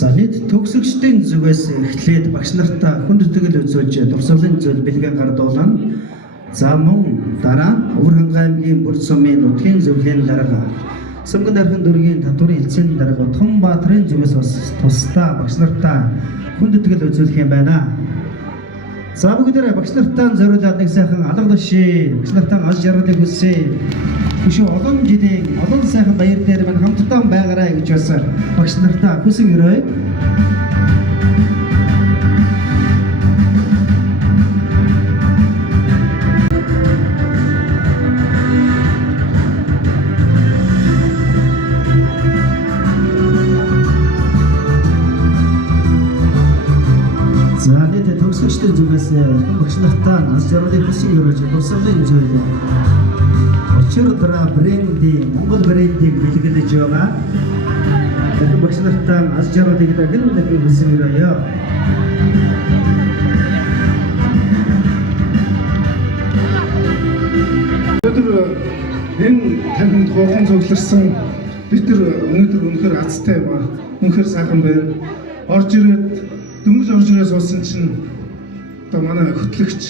За нийт төгсөгчдийн зүгээс эхлээд багш нартаа хүн төтгөл үзүүлж дурсгалын зүйл бэлгээ гардуулна. За мөн дараа Өвөр Хангай аймгийн бүр сумын нутгийн зөвлөлийн дарга Сүмгэн дархан дүүргийн татварын хэлцээний дарга Том Баатрын зүгээс бас тусдаа багш нартаа хүн төтгөл үзүүлэх юм байна. За бүгдээрээ багш нартаа зориулаад нэг сайхан алга туши багш нартаа аж жаргалыг хүсье. Биш олон жилийн олон сайхан баяр дээр мань хамтдаа байгаарай гэж бас багш нартаа хүсэн өрөө. За нийт төгсөгчдийн зүгээс багш нартаа аж жаргалыг хүсэн өрөөж дурсгалын зүйл Очирдра брендинг, Монгол брендинг бэлгэлж байгаа. Тэгэхээр багш нартаа аж жаргалыг дахин хүсэн өрөөё. Өнөөдөр энэ танд хуучин зөвлөрсөн бид нар өнөөдөр үнэхээр азтай юм аа. Үнэхээр сайхан байна. Орж ирээд дөнгөж орж ирээ суусан чинь одоо манай хөтлөгч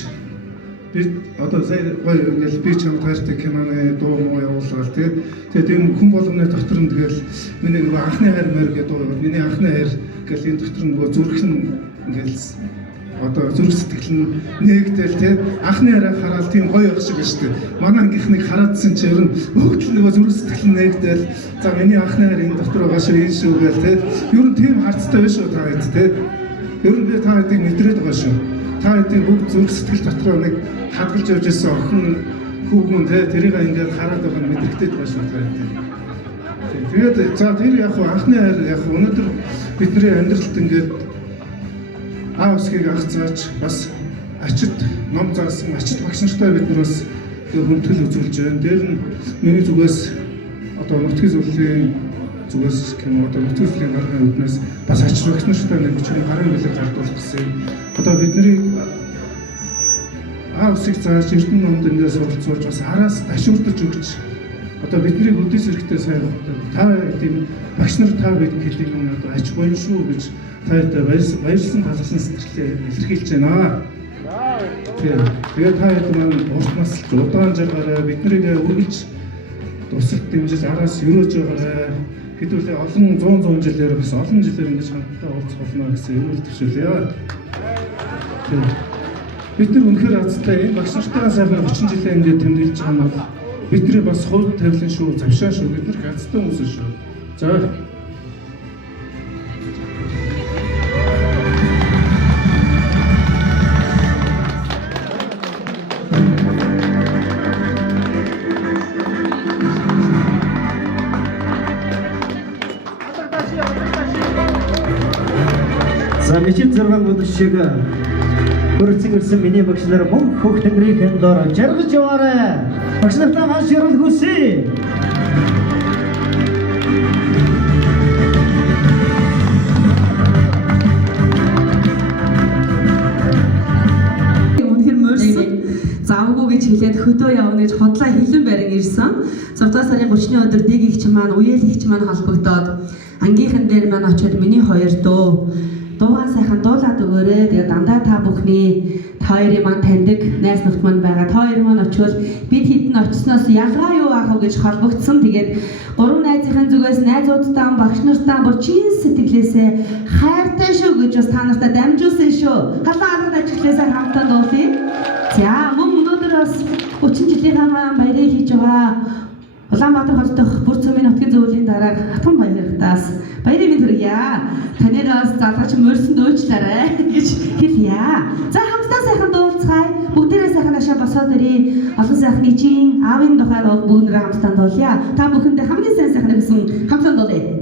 бид одоо сая гоё ингээл би чам таартай киноны дуу муу явуулаад тэгээд энэ хүн болгоны дотор нь тэгэл миний нөгөө анхны хайр мэр гэдэг дуу миний анхны хайр гэл энэ дотор нөгөө зүрх нь ингээл одоо зүрх сэтгэл нь нэгдэл тэгээд анхны хайраа хараад тийм гоё байх шиг шүү дээ. Манай ангийнхныг хараадсан чи ер нь бүгд нөгөө зүрх сэтгэл нь нэгдэл за миний анхны хайр энэ дотор байгаа шүү энэ шүү гэл тэгээд ер нь тийм харцтай биш үү та хэд тэгээд ер нь би та хэдийг мэдрээд байгаа шүү. Та хэдийн бүгд зүрх сэтгэл дотроо нэг хадгалж явж байсан охин хүүхэн тэрийг ингээд хараад байгаа нь мэдрэгдээд байгаа шүү та хэдийн. Тэгээд за тэр яг анхны хайр яг өнөөдөр бидний амьдралд ингээд аав усгийг агцаач бас ачид ном заасан ачид багш нартай бид нар бас хүндэтгэл үзүүлж байна. Дээр нь миний зүгээс одоо нутгийн зөвлөлийн зүгээс юм одоо нутгийн зөвлөлийн гарны үүднээс бас ачид багш нартай нэг бичгийн гарын бэлэг гардуулах гэсэн. Одоо бидний А усыг зааж Эрдэнэ номд ингээд суралцуулж бас араас ташуурдаж өгч одоо бидний өдөөс эрэхтэй сайн та тийм багш нар та бид гэдэг нь одоо ач буян шүү гэж таатай баярлсан талсан сэтгэлээ илэрхийлж байна. Тэгээд та хэд маань урт насалж удаан жаргаараа биднийг үргэлж тусалт дэмжиж араас өрөөж байгаарай. Хэдүүлээ олон 100 жилээр бас олон жилээр ингэж хамтдаа уулзах болно гэсэн юм төсөөлье. Бид нар үнэхээр азтай энэ багш нартайгаа сайхан 30 жилээ ингээд тэмдэглэж байгаа нь бол бидний бас хувь тавилан шүү, завшаа шүү. Бид нар азтай хүмүүс шүү. За За мичид 6 гол шиг хөрцөн ирсэн миний багш нар мөн хөх тэнгэрийн доор жаргаж яваарай. Багш нартай маш ярил хүсье. Үнэхээр мөрсөн. Завгүй гэж хэлээд хөдөө явна гэж хотлоо хэлэн барин ирсэн. 6 дугаар сарын 30-ны өдөр дэг ихч маань, уяал ихч маань холбогдоод ангийнхан дээр маань очиод миний хоёр дөө дуугаа сайхан дуулаад өгөөрэй. Тэгээ дандаа та бүхний хоёрын маань таньдаг найз нөхд маань байгаа. Та хоёр маань очивол бид хэдэн очсноос ялгаа юу аах вэ гэж холбогдсон. Тэгээд гурван найзынхаа зүгээс найзуудтай багш нартаа бүр чин сэтгэлээсээ хайртай шүү гэж бас та нартай дамжуулсан шүү. Халаан аргад ажилласаа хамтдаа дуулъя. За мөн өнөөдөр бас 30 жилийн баярыг хийж байгаа. Улаанбаатар хот дахь бүр цөмийн нутгийн зөвлөлийн дараа хатан баяртаас баярын мэнд хүргье. Танигаас залгаж мөрсөн дөөчлөөрэй гэж хэлье. За хамтдаа сайхан дуулцгаая. Бүгдээрээ сайхан ашаа босоод ирээ. Олон сайхны чин аавын тухай бүгдээрээ хамтдаа дуулъя. Та бүхэндээ хамгийн сайн сайхан гэсэн хамтдаа дуулъя.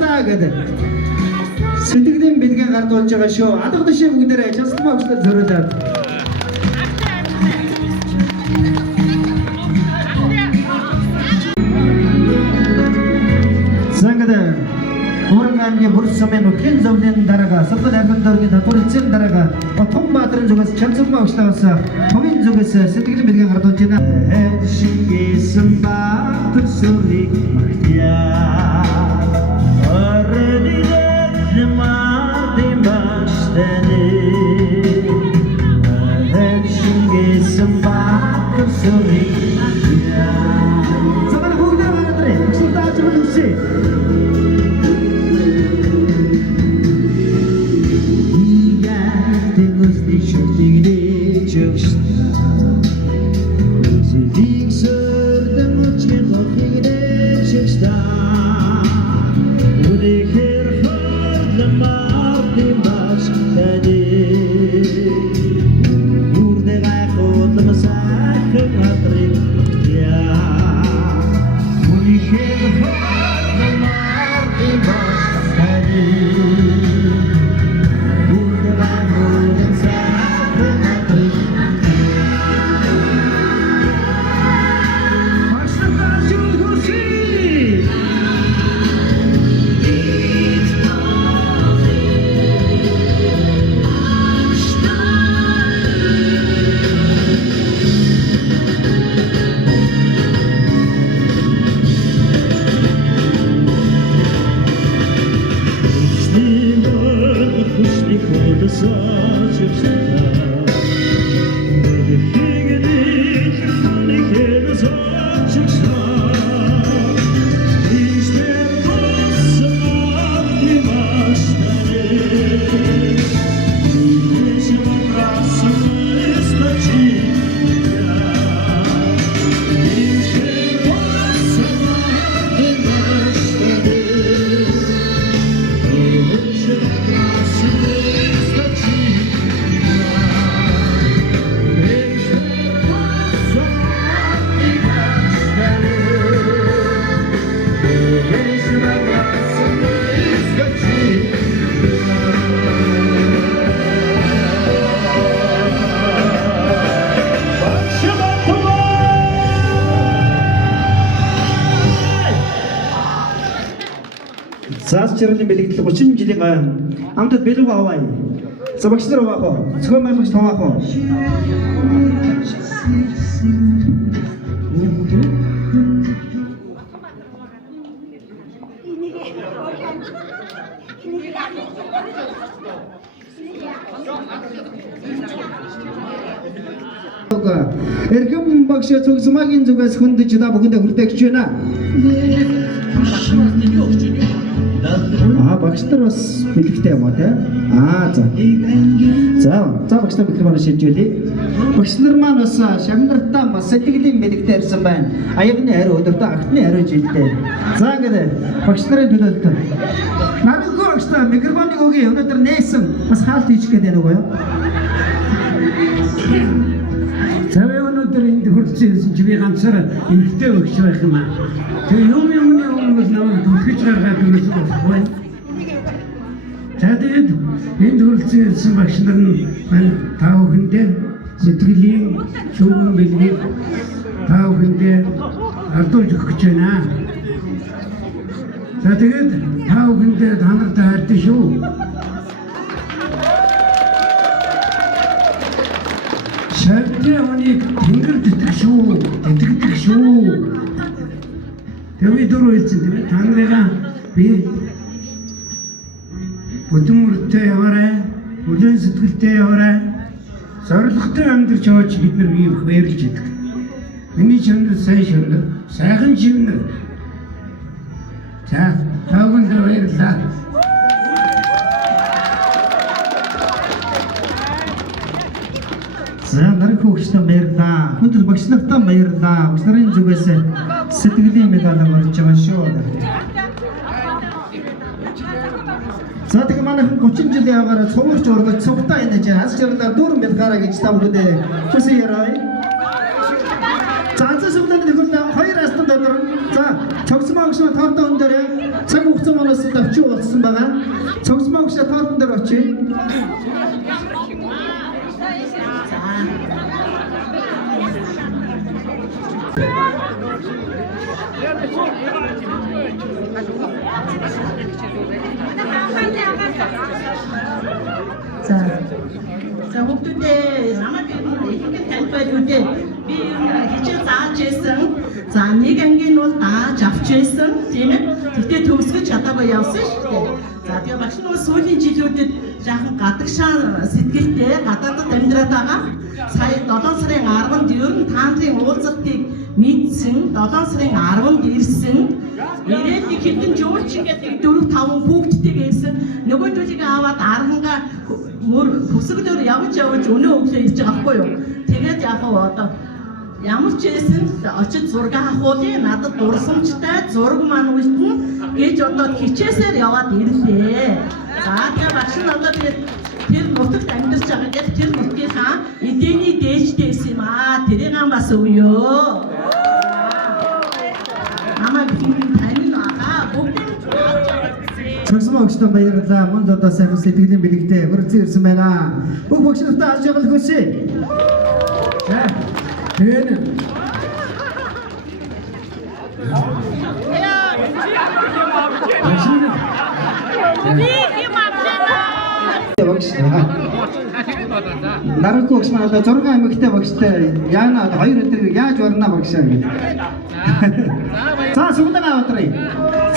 баярлалаа гэдэг. Сэтгэлийн бэлгээ гардуулж байгаа шүү. Алга дэшээ бүгдээрээ чанслан өгсөөр зориулаад. Сангада Ургангийн бүр самын утгийн зөвлөлийн дараагаа Сулбан арбан дөргийн татвар эзэн дараагаа Томбаатрын зүгээс чанцлан өгслөөс томын зүгээс сэтгэлийн бэлгээ гардуулж байна. Шингээсэн баатар сүрийг магтяа Ордирэд мартын баштаны Шингээсэн баатар сүрийг магтяа Заман бүгдээ манадрэ өсөлтаач мөлөсэй Заас чирэлийн бэлэгдэл 30 жилийн амтад бэлэг аваа. Забагч нар аваах уу? Цогон маяг таваах уу? Эрхэм багш цогцмагийн зүгээс хүндэж та бүхэндээ хүртээгч байна. Багш нар бас бэлэгтэй юм аа тий. За багш нар микрофон шилжүүлээ. Багш нар маань бас шагнартаа бас сэтгэлийн бэлэгтэй ирсэн байна. Аягны хариу өдөртөө агтны хариу жилдээ. За ингээд багш нарын төлөөлт. Нарынхоо багш та микрофоныг өгье. Өнөөдөр нээсэн бас хаалт хийчих гээд байна уу? Цавь өнөөдөр энд хүрсэн чи би ганцаар эмгтэй өгч байх юм аа. Тэгээ юмны өмнө намайг түлхэж гаргаад өгөх болохгүй. Тэгээд энд хүрсэн багш нар нь та бүхэндээ сэтгэлийн шүүгэн бэлгийг та бүхэндээ ардуулж өгч байна. За тэгээд та бүхэндээ танартай хайртай шүү. Шавьтай хүнийг тэнгэр дэтгдэг шүү. Тэгээд дөрөв хэлсэн тийм ээ. Танарыгаа би бүдүүн мөрөдтэй яваарай, бүлээн сэтгэлтэй яваарай. Зорилготой амьдарч яваач бид нар бие баярлж идэг. Миний чанар сайн чанар, сайхан чанар. За, таагүй баярлалаа. За нарынхоо өгчтэй баярлалаа. Хүндэл багш нартаа баярлалаа. Багш нарын зүгээс сэтгэлийн медаль аварч байгаа шүү. За тэгээ манайхан 30 жилийн яваараа цуврч урдаж цувтаа инээж хас чирлээ дүр мэлгараа гэж та бүхэнд хүсье ярай. За анцаас өмнө нэг хоёр астанд Баатар. За, цогцмоо гүшээ тоортон өндөрөө цаг хугацаа манаас давчиг болсон байгаа. Цогцмоо гүшээ тоортон дээр очие. За хүүхдүүдээ намайг их танд байж үдээ би хичээл зааж байсан. За нэг ангийн бол дааж авч байсан тийм ээ. Тэгтээ төгсгөж чадаагүй явсан шүү дээ. За тэгээ багш нь сүүлийн жилүүдэд жаахан гадагшаа сэтгэлтэй гадаадд амьдраад байгаа. Сая 7 сарын 10-нд ер нь та нарын уулзалтыг мэдсэн 7 сарын 10-нд ирсэн. Ирээд нэг хэдэн жуулч ингээд 4-5 хүүхдтэйгээ ирсэн. Нөгөө зүйлийг аваад аргангаа хөсгөлөөр явж өнөө өглөө ирж байгаа байхгүй юу. Тэгээд яг одоо ямар ч байсан очиж зураг авахуулъя. Надад дурсамжтай зураг маань үлдэн гэж одоо хичээсээр яваад ирлээ. За тэгээ багш нь одоо тэгээд тэр нутагт амьдарч байгаа гэж тэр нутгийнхаа эдээний дээжтэйс юм аа. Тэрийг бас өгөө. Намайг тань байгаа. Бүгд Цогцмоо гүшээ баярлалаа. Мөн одоо сайхан сэтгэлийн бэлэгтэй хүрэлцэн ирсэн байна. Бүх багш нартай алж явал хүсье. За. Тэгээд Наран багш маань одоо 6 эмэгтэй багштай яана 2 өдөр яаж орно багшаа гэдэг. За сүглэн аватрыг.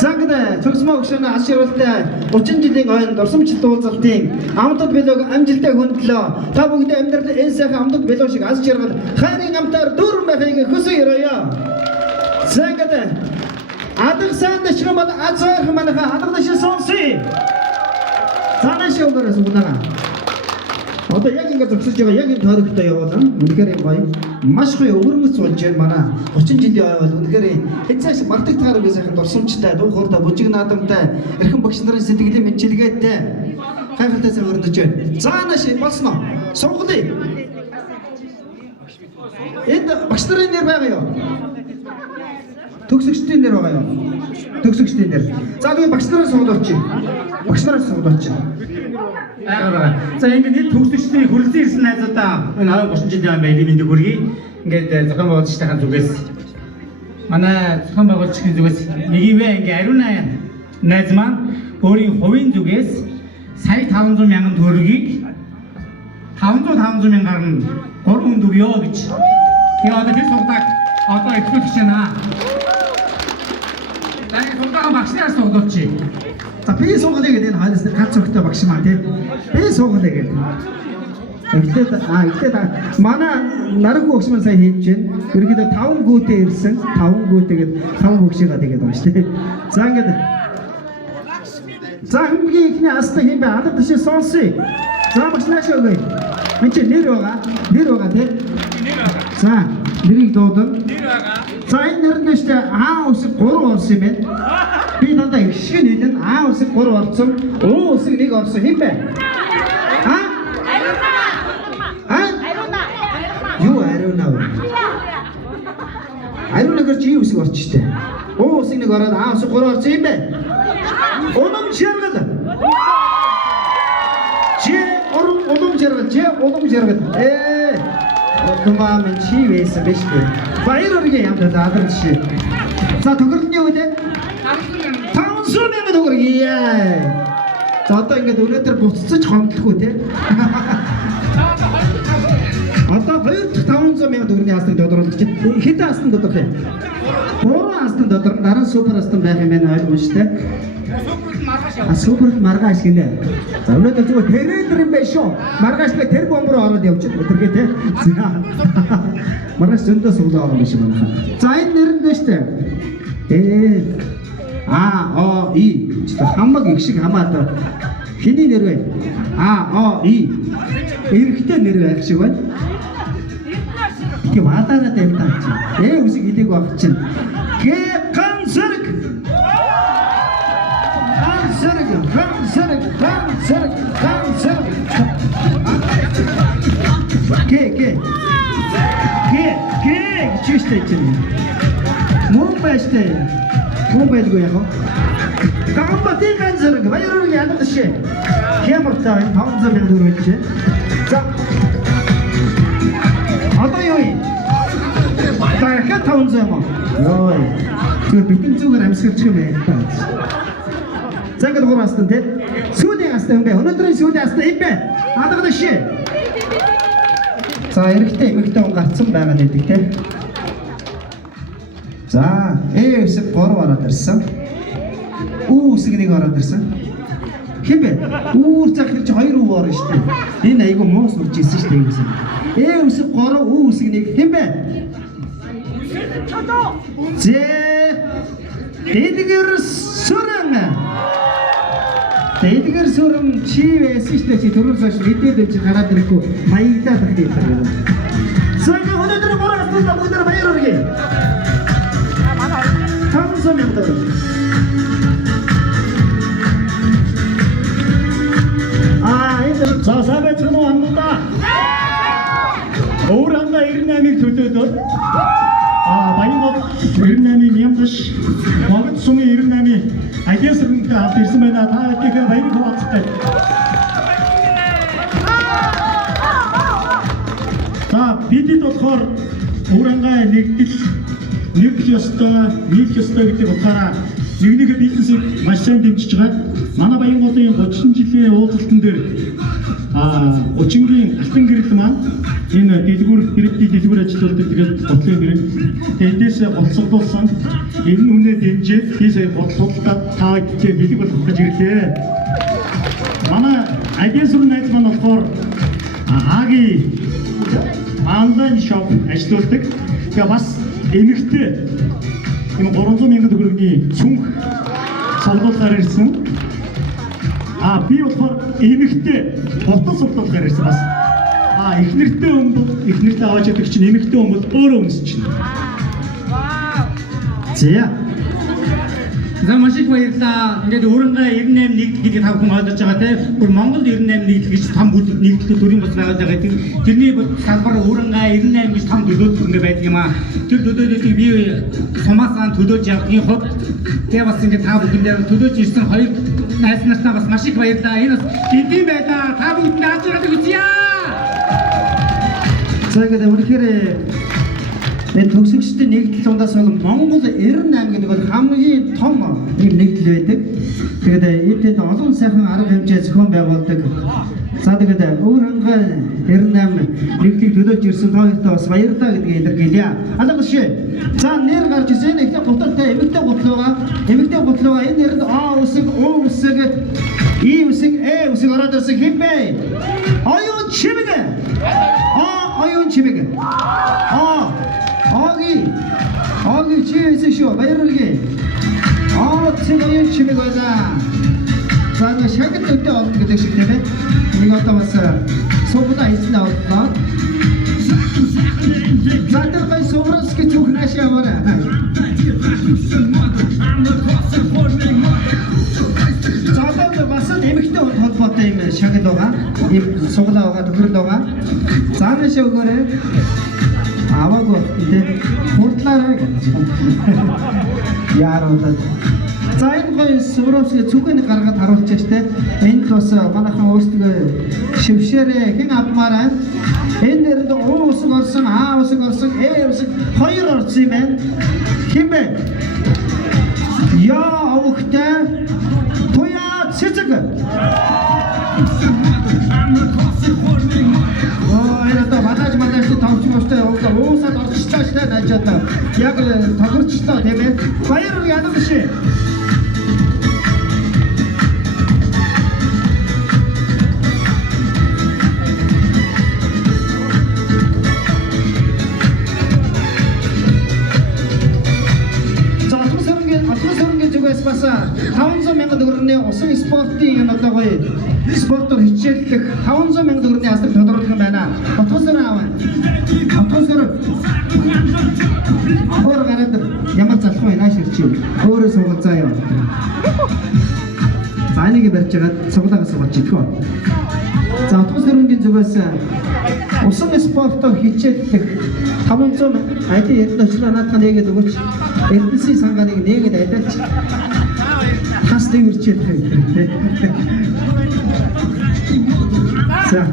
За гэдэг цогцмоо гүшээний ашируултай 30 жилийн ойн дурсамжлалт уулзалтын амтд билог амжилттай хөндлөө. Та бүгд амьдрал энэ сайхан амтд билог шиг аз жаргал хайрын амтаар дүүрэн байхыг хүсье. За гэдэг адаг сан дэчмэл азар манайха адаг дэш сонсъё. Цаанаш өгөрөөс унаа. Одоо яг ингэ зогсож байгаа яг энэ тойрогтой явуулна. Үнэхээр юм гоё. Маш гоё өвөрмөц болж байна манай 30 жилийн ойвол үнэхээр хэзээс мартаг тааргүй сайхан дурсамжтай, дуу хоолой бужиг наадамтай, эрхэм багш нарын сэтгэлийн мэдлэгээтэй хайртай сайн өрнөж байна. Цаанаш болсноо. Сонголъё. Энд багш нарын нэр байгаа юу? Төгсөгчдийн нэр байгаа юу? Төгсөгчдийн нэр. За би багш нараас сонголооч. Багш нараас сонголооч. За ингээд хэд төгсөгчдийн хүрэлцэн ирсэн найзуудаа энэ 30 жилийн байдлын мэндийг хүргэе. Ингээд зохион байгуулагчдын зүгээс манай зохион байгуулагчдын зүгээс нэгивээ ингээд ариуна найз маань өөрийн хувийн зүгээс сая 500 мянган төгрөгийг 500 мянгаар нь 3 хүнд өгье гэж. Тэгээ одоо тэр сугтаг одоо ихлүүлж байна. За энэ сугтаг багш нараас тоглооч. За би суугалаа гэдэг энэ хайлс ганц өгтэй багш маань тий. Би суугалаа гэдэг. Ихтэй манай наран багш маань сая хийж байна. Ерөнхийдөө 5 гүйтэй ирсэн. 5 гүйтэйгээд 5 багшигаа тэгээд байгаа шүү тий. За ингээд за хамгийн ихний аста хин бэ? Алга дэше сонсъё. За багш нааш өгье. Энд чи нэр байгаа. Нэр байгаа тий. За нэрийг дуудана. Нэр байгаа. За энэ нэрнээс тэ А үсэг 3 орсон юм байна. Би дандаа их шиг нийлэн А үсэг 3 орсон, О үсэг 1 орсон хэм бэ? А? Ариуна. Юу ариуна вэ? Ариуна гэж юу үсэг орч штэ. О үсэг 1 ороод А үсэг 3 орсон юм бэ? Улам жаргал. Улам жаргал. Тумаа мен чи вэсэ биш үү? Баяр өргөө ямдаа задар чи. За тохирлны үедээ 500 мянган төгрөг яа. За одоо ингээд өнөөдөр буцаж хомдлох үү те. Одоо 500 мянган төгрөгийн астыг тодруулж чинь хэдэн астан тодорхой? 3 астан тодорхой дараа супер астан байх юм байна ойлгомжтой. Супер маргааш гинэ. За өнөөдөр зүгээр тэрэлэр юм байна шүү. Маргааштай тэр бомб руу ороод явчих өдөргөө те. Маргааш зөндөө суулгаа байгаа юм шиг байна. За энэ нэрэн дээ штэ. А О И хамаг их шиг хамаад хиний нэр вэ? А О И эрэгтэй нэр байх шиг байна. Тэгээ ваадаараа дэлтаа чи. Үсэг хэлээг баг чинь. Ганцэрэг. Чисто. Мөн байж тээ. Мөн байдгүй яг. Гамбатын ганцраг баярыг яддаг шээ. Хямртай 500 мянга төгрөг өгч. За. Одоо юу юм? Дахиад 500 юм. Йоо. Тэр битэн зүгээр амьсгалчих юм байна. За ингээд гураас тээ. Сүүлийн астай юм бэ. Өнөөдрийн сүүлийн астай юм бэ. Хадагд шээ. За эрэгтэй эмэгтэй хүн гарцсан байгаа нэдэг те. За хэсэг 3 ороод ирсэн. Үсэг 1 ороод ирсэн. Хэн бэ? Үүр цах хэрч 2 үе орно шүү дээ. Энэ айгу моос урж ирсэн шүү дээ гэсэн. Үсэг 3 үсэг 1 хэн бэ? Зэ Дэдгэр сүрэн. Дэдгэр сүрэн чи байсан шүү дээ. Чи түрүүс хойш мэдээд байж гараад ирэхгүй маягдаад байх юм байна. Сая өнөөдөр гурав асуулт бүгд баяр хүргэе. Хамсан юм даа. За сабэт нь амнда. Өөрөндөө 98-ыг төлөөд Баянгол 98-ийн Ямгаш Монгол сумын 98-ийн агентлагтай хамт ирсэн байна. Та бүхэнд баяр хуваалцтай. За бидэд болохоор өөрөнгөө нэгдэх ёстой, нийлэх ёстой гэдэг утгаараа нэгнийхээ бизнесийг маш сайн дэмжиж байгаа. Манай Баянголын 30 жилийн уулзалтан дээр 30-гийн алтан гэрэл маань энэ дэлгүүр ажилуулдаг тэгээд бодлогын гэрэл эндээсээ болцогдуулсан энэ үнэ дэмжиж тийшээ бодлуулаад та гэхээ бэлэг болгох гэж ирлээ. Манай агентлагын найз маань болохоор Аги онлайн шоп ажилуулдаг. Тэгээ бас эмэгтэй энэ 300 мянган төгрөгийн цүнх сургуулиар ирсэн. Би болохоор эмэгтэй ботол сургуулиар ирсэн бас. Эхнэртэй хүн бол эхнэртэй аваад яадаг чинь эмэгтэй хүн бол өөрөө өмсч чинь. За. За маш их баярлалаа. Ингээд өөрөнгөө 98 нэгдэл гэдэг та бүхэн ойлгож байгаа тийм. Бүр Монгол 98 нэгдэл гэж том нэгдэл төрийн бас байгаад байгаа. Тэрний салбар өөрөнгөө 98 гэж том төлөвлөлт ингэ байдаг юм аа. Тэр төлөвлөлтийг би сумаасаа төлөөж явдгийн хувьд тэгээ бас ингээд та бүхэндээ төлөөж ирсэн хоёр найз нартаа бас маш их баярлалаа. Энэ бас хэдий байлаа. Та бүхэнд нааж байгааг үзье. За ингээд үнэхээр энэ төгсөгчдийн нэгдэл дундаас бол Монгол 98 гэдэг бол хамгийн том нэгдэл байдаг. Тэгээд энд олон сайхан арга хэмжээ зохион байгуулдаг. За тэгээд өөрөнгөө 98 нэгдлийг төлөөж ирсэн тоогтой бас баярлалаа гэдгийг илэрхийлье. Алга шээ. За нэр гарч ирсэн ихтэй гуталтай эмэгтэй гутлууга энэ нэрэнд А үсэг, О үсэг, И үсэг, Э үсэг ороод ирсэн хэн бэ? Оюун чимэг. Оюун чимэг. Оги чи эсэ шүү баяр хүргэе. Чи оюун чимэг байна. За нэг шагнал өдөө олно гэдэг шиг тийм ээ. Нэг одоо бас суугнаа хийсэн авлаа. За тэр гай суурас гэж үг нааш яваарай. За одоо бас эмэгтэй холбоотой юм шагнал байгаа. Ийм суглаа байгаа, төгрөл байгаа. За нэшээ өгөөрэй. Аваагүй тийм хурдлаарай гэж. Яаруудад. За энэ гоё суурасыг зүгэн гаргаад харуулж штэ. Энд бас манайхан өөрсдөө шившээрээ хэн авмаарай. Энэ нэрэнд О үсэг орсон, А үсэг орсон, Э үсэг хоёр орсон юм байна. Хэн бэ? Яа авахтай туяа цэцэг. Энэ манай томч мөстэй уусаад орчихлаа штэ наажаад. Яг тохирчлоо тийм ээ. Баяр яадаг шээ. Бас 500 мянган төгрөгийн усан спортын энэ одоо гоё спортоор хичээллэх 500 мянган төгрөгийн асар тодорхойлох юм байна. Отгосоор аваа. Отгосоор өөр гараад ямар залхуу нааш ирчихв. Өөрөө суугаад заяа. Цааныг барьж байгаа цуглаагаас суугаад идэх. За отгосоорын зүгээс усан спортоор хичээллэх 500 айди ярд очроо наадах нэгээд өгөөч. Эрдэнсийн сангааныг нээгээд адилж хасны үрчээд байна. За.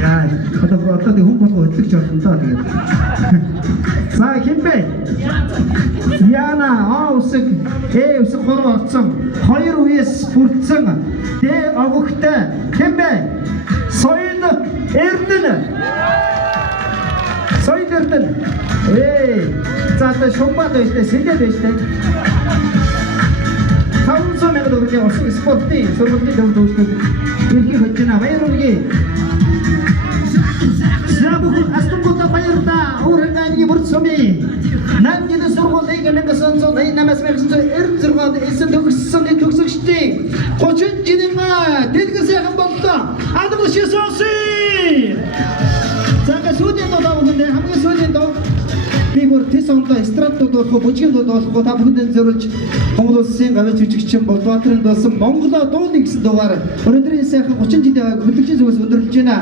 Яа, одоо хүн болгоо хөдлөж болно доо тэгээд. За хэмбэ. Яна аусэг усэг гурав орцсон 2 үеэс бүрдсэн дэ овогтой хэмбэ. Соёл Эрдэнэ. Соёл Эрдэнэ. За одоо шумбат байжтэй, сэлээд байжтэй. 500 мянга төгрөгийн усан спортын сургуулийн төвд үүсгэж ирэх гэж байна. Баяр үргээ. Сабух астунгота баярта ургангийн бүрцөмэй. Намгийн сургуулийн 1988-д эсэн төгссөн төгсөгчдийн 30 жилийн дэлгэр сайхан боллоо. Адам шисоси. Цаага сүүлийн доо хамгийн сүүлийн доо би бүр тэсонтой эстрадууд болох бүжгүүд болох та бүхэнд зориулж Монгол Улсын гавьяа жүжигчин Болбаатарын дуусан Монголоо дуулна гэсэн дугаар өнөөдрийн сайхан 30 жилийн хөтлөгчийн зүгээс өндөрлөж байна.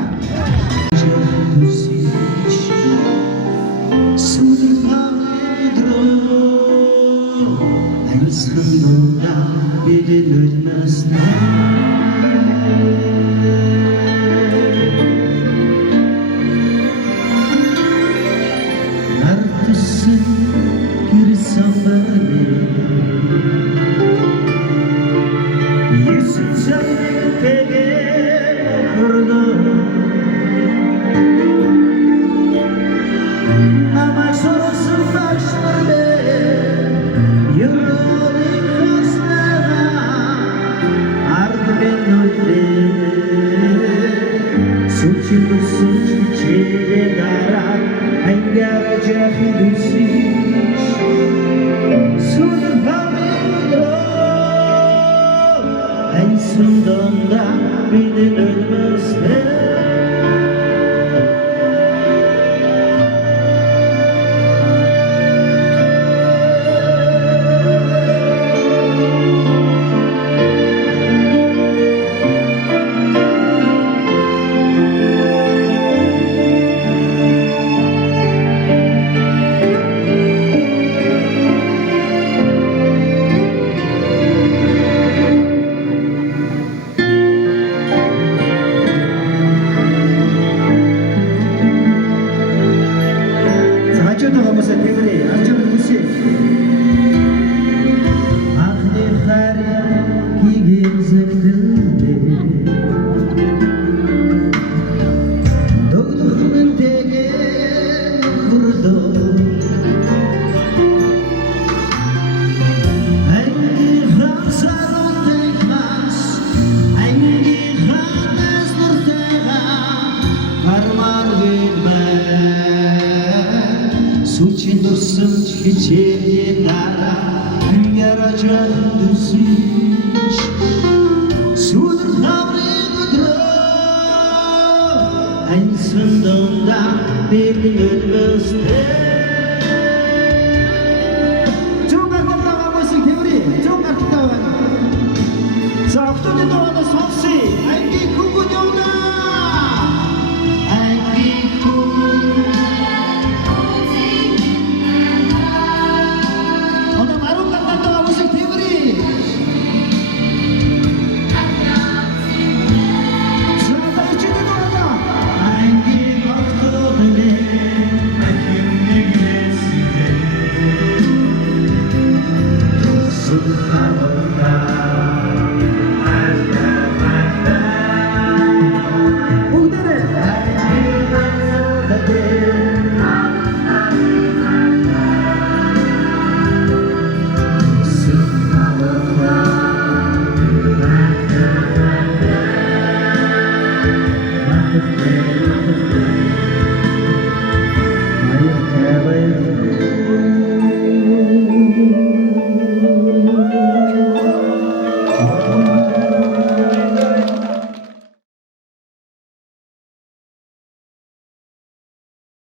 Power.